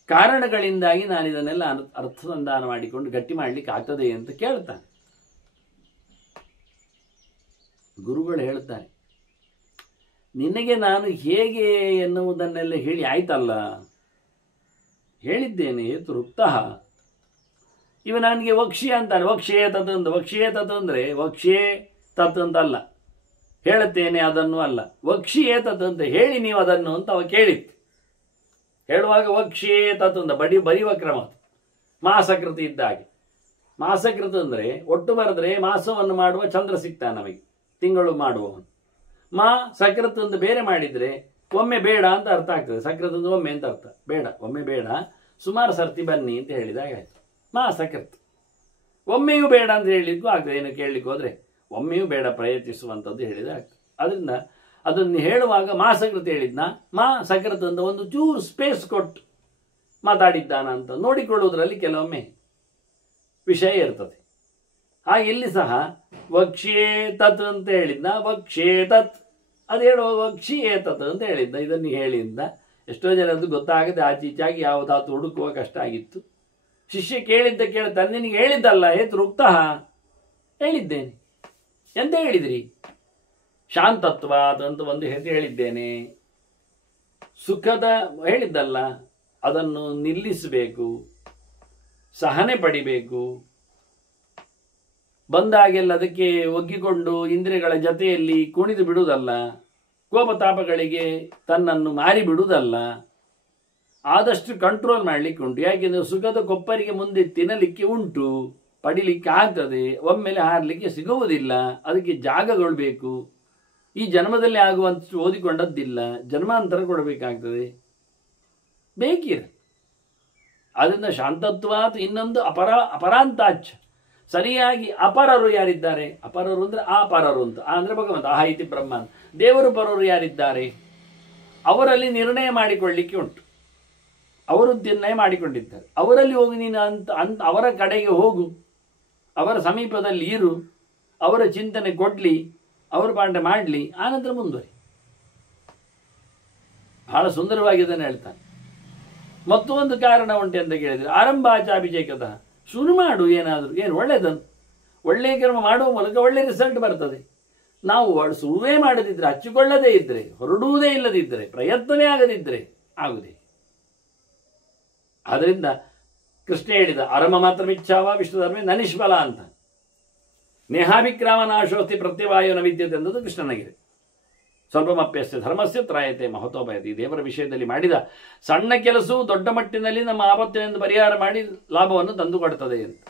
ಕಾರಣಗಳಿಂದಾಗಿ ನಾನು ಇದನ್ನೆಲ್ಲ ಅರ್ಥಸಂಧಾನ ಮಾಡಿಕೊಂಡು ಗಟ್ಟಿ ಮಾಡಲಿಕ್ಕೆ ಆಗ್ತದೆ ಅಂತ ಕೇಳ್ತಾನೆ. ಗುರುಗಳು ಹೇಳ್ತಾರೆ, ನಿನಗೆ ನಾನು ಹೇಗೆ ಎನ್ನುವುದನ್ನೆಲ್ಲ ಹೇಳಿ ಆಯ್ತಲ್ಲ, ಹೇಳಿದ್ದೇನೆ ತೃಪ್ತಃ. ಇವ ನನಗೆ ವಕ್ಷ್ಯ ಅಂತಾನೆ, ವಕ್ಷ್ಯೇ ತತ್ ಅಂತ. ವಕ್ಷ್ಯೇ ತತ್ ಅಂದರೆ ವಕ್ಷ್ಯೇ ತತ್ ಅಂತಲ್ಲ, ಹೇಳುತ್ತೇನೆ ಅದನ್ನು ಅಲ್ಲ, ವಕ್ಷ್ಯೇ ತತ್ ಅಂತ ಹೇಳಿ ನೀವು ಅದನ್ನು ಅಂತ ಅವ ಕೇಳಿತ್ತು. ಹೇಳುವಾಗ ವಕ್ಷ್ಯೇ ತತ್ ಅಂತ ಬರೆಯುವ ಕ್ರಮ, ಮಾಸಕೃತಿ ಇದ್ದಾಗೆ. ಮಾಸಕೃತ ಅಂದರೆ ಒಟ್ಟು ಬರೆದ್ರೆ ಮಾಸವನ್ನು ಮಾಡುವ ಚಂದ್ರ ಸಿಗ್ತಾನೆ ನಮಗೆ, ತಿಂಗಳು ಮಾಡುವವನು. ಸಕೃತ್ ಅಂತ ಬೇರೆ ಮಾಡಿದರೆ ಒಮ್ಮೆ ಬೇಡ ಅಂತ ಅರ್ಥ ಆಗ್ತದೆ. ಸಕೃತ್ ಅಂದ್ರೆ ಒಮ್ಮೆ ಅಂತ ಅರ್ಥ, ಬೇಡ, ಒಮ್ಮೆ ಬೇಡ, ಸುಮಾರು ಸರ್ತಿ ಬನ್ನಿ ಅಂತ ಹೇಳಿದಾಗ ಆಯ್ತು. ಸಕೃತ್ ಒಮ್ಮೆಯೂ ಬೇಡ ಅಂತ ಹೇಳಲಿಕ್ಕೂ ಆಗ್ತದೆ. ಏನು ಕೇಳಲಿಕ್ಕೆ ಹೋದರೆ ಒಮ್ಮೆಯೂ ಬೇಡ ಪ್ರಯತ್ನಿಸುವಂಥದ್ದು ಹೇಳಿದ್ರೆ ಆಗ್ತದೆ. ಅದರಿಂದ ಅದನ್ನು ಹೇಳುವಾಗ ಸಕೃತ್ ಹೇಳಿದ್ನ, ಸಕೃತ್ ಅಂತ ಒಂದು ಚೂರು ಸ್ಪೇಸ್ ಕೊಟ್ಟು ಮಾತಾಡಿದ್ದಾನ ಅಂತ ನೋಡಿಕೊಳ್ಳುವುದರಲ್ಲಿ ಕೆಲವೊಮ್ಮೆ ವಿಷಯ ಇರ್ತದೆ. ಹಾಗೆ ಇಲ್ಲಿ ಸಹ ವಕ್ಷ್ಯೇ ತತ್ ಅಂತ ಹೇಳಿದ್ನ, ವಕ್ಷ್ಯೇ ತತ್ ಅದು ಹೇಳುವಾಗ ವಕ್ಷ್ಯೇ ತತ್ ಅಂತ ಹೇಳಿದ್ದ. ಇದನ್ನು ಹೇಳಿದ್ದ ಎಷ್ಟೋ ಜನದ್ದು ಗೊತ್ತಾಗದೆ ಆಚೀಚಾಗಿ ಯಾವುದಾದ್ರು ಹುಡುಕುವ ಕಷ್ಟ ಆಗಿತ್ತು. ಶಿಷ್ಯ ಕೇಳಿದ್ದ ಕೇಳ್ತಾನೆ, ನಿನಗೆ ಹೇಳಿದ್ದಲ್ಲ ಏತು ರುಕ್ತಃ, ಹೇಳಿದ್ದೇನೆ. ಎಂತ ಹೇಳಿದ್ರಿ? ಶಾಂತತ್ವ ಅಂತ ಒಂದು ಹೆಸರು ಹೇಳಿದ್ದೇನೆ. ಸುಖದ ಹೇಳಿದ್ದಲ್ಲ, ಅದನ್ನು ನಿಲ್ಲಿಸಬೇಕು, ಸಹನೆ ಪಡಿಬೇಕು, ಬಂದಾಗೆಲ್ಲ ಅದಕ್ಕೆ ಒಗ್ಗಿಕೊಂಡು ಇಂದ್ರಿಯಗಳ ಜೊತೆಯಲ್ಲಿ ಕುಣಿದು ಬಿಡುವುದಲ್ಲ, ಕೋಪತಾಪಗಳಿಗೆ ತನ್ನನ್ನು ಮಾರಿ ಬಿಡುವುದಲ್ಲ, ಆದಷ್ಟು ಕಂಟ್ರೋಲ್ ಮಾಡಲಿಕ್ಕೆ ಉಂಟು. ಯಾಕೆಂದರೆ ಸುಖದ ಕೊಪ್ಪರಿಗೆ ಮುಂದೆ ತಿನ್ನಲಿಕ್ಕೆ ಉಂಟು, ಪಡಿಲಿಕ್ಕೆ ಆಗ್ತದೆ, ಒಮ್ಮೆಲೆ ಹಾರಲಿಕ್ಕೆ ಸಿಗುವುದಿಲ್ಲ, ಅದಕ್ಕೆ ಜಾಗಗಳು ಬೇಕು. ಈ ಜನ್ಮದಲ್ಲಿ ಆಗುವಂತ ಓದಿಕೊಂಡದ್ದಿಲ್ಲ, ಜನ್ಮಾಂತರ ಕೊಡಬೇಕಾಗ್ತದೆ, ಬೇಕಿರ. ಅದರಿಂದ ಶಾಂತತ್ವಾತ್ ಇನ್ನೊಂದು ಅಪರಾಂತಾಚ್. ಸರಿಯಾಗಿ ಅಪರರು ಯಾರಿದ್ದಾರೆ? ಅಪರರು ಅಂದ್ರೆ ಅಪರರು ಅಂತ, ಅಂದ್ರೆ ಭಗವಂತ, ಆಹ ಇತಿ ಬ್ರಹ್ಮನ್. ದೇವರು ಪರರು ಯಾರಿದ್ದಾರೆ? ಅವರಲ್ಲಿ ನಿರ್ಣಯ ಮಾಡಿಕೊಳ್ಳಿಕ್ಕೆ ಉಂಟು. ಅವರು ನಿರ್ಣಯ ಮಾಡಿಕೊಂಡಿದ್ದಾರೆ. ಅವರಲ್ಲಿ ಹೋಗಿ ನೀನು ಅಂತ ಅವರ ಕಡೆಗೆ ಹೋಗು, ಅವರ ಸಮೀಪದಲ್ಲಿ ಇರು, ಅವರ ಚಿಂತನೆ ಕೊಡ್ಲಿ, ಅವರ ಪಾಠ ಮಾಡಲಿ, ಆನಂತರ ಮುಂದುವರಿ. ಬಹಳ ಸುಂದರವಾಗಿ ಇದನ್ನು ಹೇಳ್ತಾನೆ. ಮತ್ತೊಂದು ಕಾರಣ ಉಂಟು ಅಂತ ಕೇಳಿದ್ರೆ, ಆರಂಭಾಚಾಭಿಜೇಕತಃ, ಶುರು ಮಾಡು ಏನಾದರೂ, ಏನು ಒಳ್ಳೆಯದನ್ನು, ಒಳ್ಳೆಯ ಕರ್ಮ ಮಾಡುವ ಮೂಲಕ ಒಳ್ಳೆಯ ರಿಸಲ್ಟ್ ಬರ್ತದೆ. ನಾವು ಶುರುವೇ ಮಾಡದಿದ್ದರೆ, ಹಚ್ಚಿಕೊಳ್ಳದೇ ಇದ್ದರೆ, ಹೊರಡುವುದೇ ಇಲ್ಲದಿದ್ದರೆ, ಪ್ರಯತ್ನವೇ ಆಗದಿದ್ದರೆ ಆಗುದೇ. ಆದ್ದರಿಂದ ಕೃಷ್ಣ ಹೇಳಿದ, ಅರಮ ಮಾತ್ರ ಮಿಚ್ಛಾವ ವಿಷ್ಣು ಧರ್ಮೇ ನನಿಷ್ಫಲ ಅಂತ. ನೇಹಾಭಿಕ್ರಾಮ ನಾಶೋಸ್ತಿ ಪ್ರತ್ಯವಾಯನ ವಿದ್ಯತೆ ಎಂಬುದು ಕೃಷ್ಣನಿಗಿದೆ. ಸ್ವಲ್ಪಮಪ್ಯಸ್ಯ ಧರ್ಮಸ್ಯ ತ್ರಾಯತೆ ಮಹತೋಪಯತಿ. ದೇವರ ವಿಷಯದಲ್ಲಿ ಮಾಡಿದ ಸಣ್ಣ ಕೆಲಸವು ದೊಡ್ಡ ಮಟ್ಟಿನಲ್ಲಿ ನಮ್ಮ ಆಪತ್ತಿನಿಂದ ಪರಿಹಾರ ಮಾಡಿ ಲಾಭವನ್ನು ತಂದುಕೊಡ್ತದೆ ಅಂತ.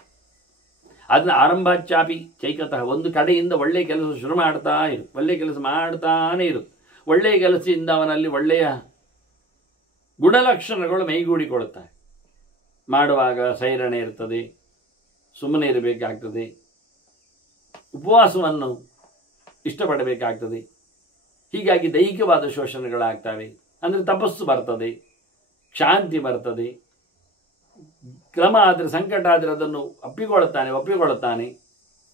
ಅದನ್ನ ಆರಂಭಾಚಾಪಿ ಚೈಕತಃ, ಒಂದು ಕಡೆಯಿಂದ ಒಳ್ಳೆಯ ಕೆಲಸ ಶುರು ಮಾಡ್ತಾ ಇರು, ಒಳ್ಳೆಯ ಕೆಲಸ ಮಾಡ್ತಾನೇ ಇರು. ಒಳ್ಳೆಯ ಕೆಲಸದಿಂದ ಅವನಲ್ಲಿ ಒಳ್ಳೆಯ ಗುಣಲಕ್ಷಣಗಳು ಮೈಗೂಡಿಕೊಳ್ಳುತ್ತಾರೆ. ಮಾಡುವಾಗ ಸೈರಣೆ ಇರ್ತದೆ, ಸುಮ್ಮನೆ ಇರಬೇಕಾಗ್ತದೆ, ಉಪವಾಸವನ್ನು ಇಷ್ಟಪಡಬೇಕಾಗ್ತದೆ. ಹೀಗಾಗಿ ದೈಹಿಕವಾದ ಶೋಷಣೆಗಳಾಗ್ತವೆ. ಅಂದರೆ ತಪಸ್ಸು ಬರ್ತದೆ, ಶಾಂತಿ ಬರ್ತದೆ. ಕ್ರಮ ಆದರೆ, ಸಂಕಟ ಆದರೆ ಅದನ್ನು ಒಪ್ಪಿಕೊಳ್ಳುತ್ತಾನೆ.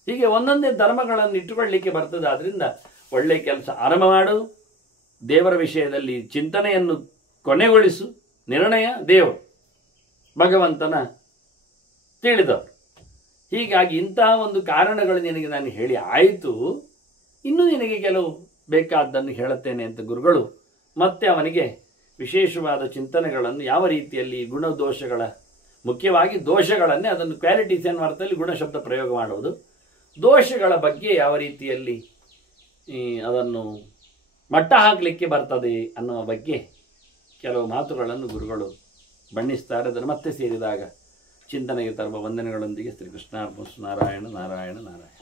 ಹೀಗೆ ಒಂದೊಂದೇ ಧರ್ಮಗಳನ್ನು ಇಟ್ಟುಕೊಳ್ಳಲಿಕ್ಕೆ ಬರ್ತದೆ. ಆದ್ದರಿಂದ ಒಳ್ಳೆಯ ಕೆಲಸ ಆರಂಭ ಮಾಡು, ದೇವರ ವಿಷಯದಲ್ಲಿ ಚಿಂತನೆಯನ್ನು ಕೊನೆಗೊಳಿಸು. ನಿರ್ಣಯ ದೇವರು, ಭಗವಂತನ ತಿಳಿದವರು. ಹೀಗಾಗಿ ಇಂತಹ ಒಂದು ಕಾರಣಗಳು ನಿನಗೆ ನಾನು ಹೇಳಿ ಆಯಿತು, ಇನ್ನೂ ನಿನಗೆ ಕೆಲವು ಬೇಕಾದ್ದನ್ನು ಹೇಳುತ್ತೇನೆ ಅಂತ ಗುರುಗಳು ಮತ್ತೆ ಅವನಿಗೆ ವಿಶೇಷವಾದ ಚಿಂತನೆಗಳನ್ನು, ಯಾವ ರೀತಿಯಲ್ಲಿ ಗುಣದೋಷಗಳ, ಮುಖ್ಯವಾಗಿ ದೋಷಗಳನ್ನೇ, ಅದನ್ನು ಕ್ವಾಲಿಟೀಸ್ ಎನ್ನುವ ಅರ್ಥದಲ್ಲಿ ಗುಣಶಬ್ದ ಪ್ರಯೋಗ ಮಾಡುವುದು, ದೋಷಗಳ ಬಗ್ಗೆ ಯಾವ ರೀತಿಯಲ್ಲಿ ಅದನ್ನು ಮಟ್ಟ ಹಾಕಲಿಕ್ಕೆ ಬರ್ತದೆ ಅನ್ನುವ ಬಗ್ಗೆ ಕೆಲವು ಮಾತುಗಳನ್ನು ಗುರುಗಳು ಬಣ್ಣಿಸ್ತಾರೆ. ಅದನ್ನು ಮತ್ತೆ ಸೇರಿದಾಗ ಚಿಂತನೆಗೆ ತರುವ ವಂದನೆಗಳೊಂದಿಗೆ ಶ್ರೀಕೃಷ್ಣಾರ್ಪಣಮಸ್ತು. ನಾರಾಯಣ ನಾರಾಯಣ ನಾರಾಯಣ.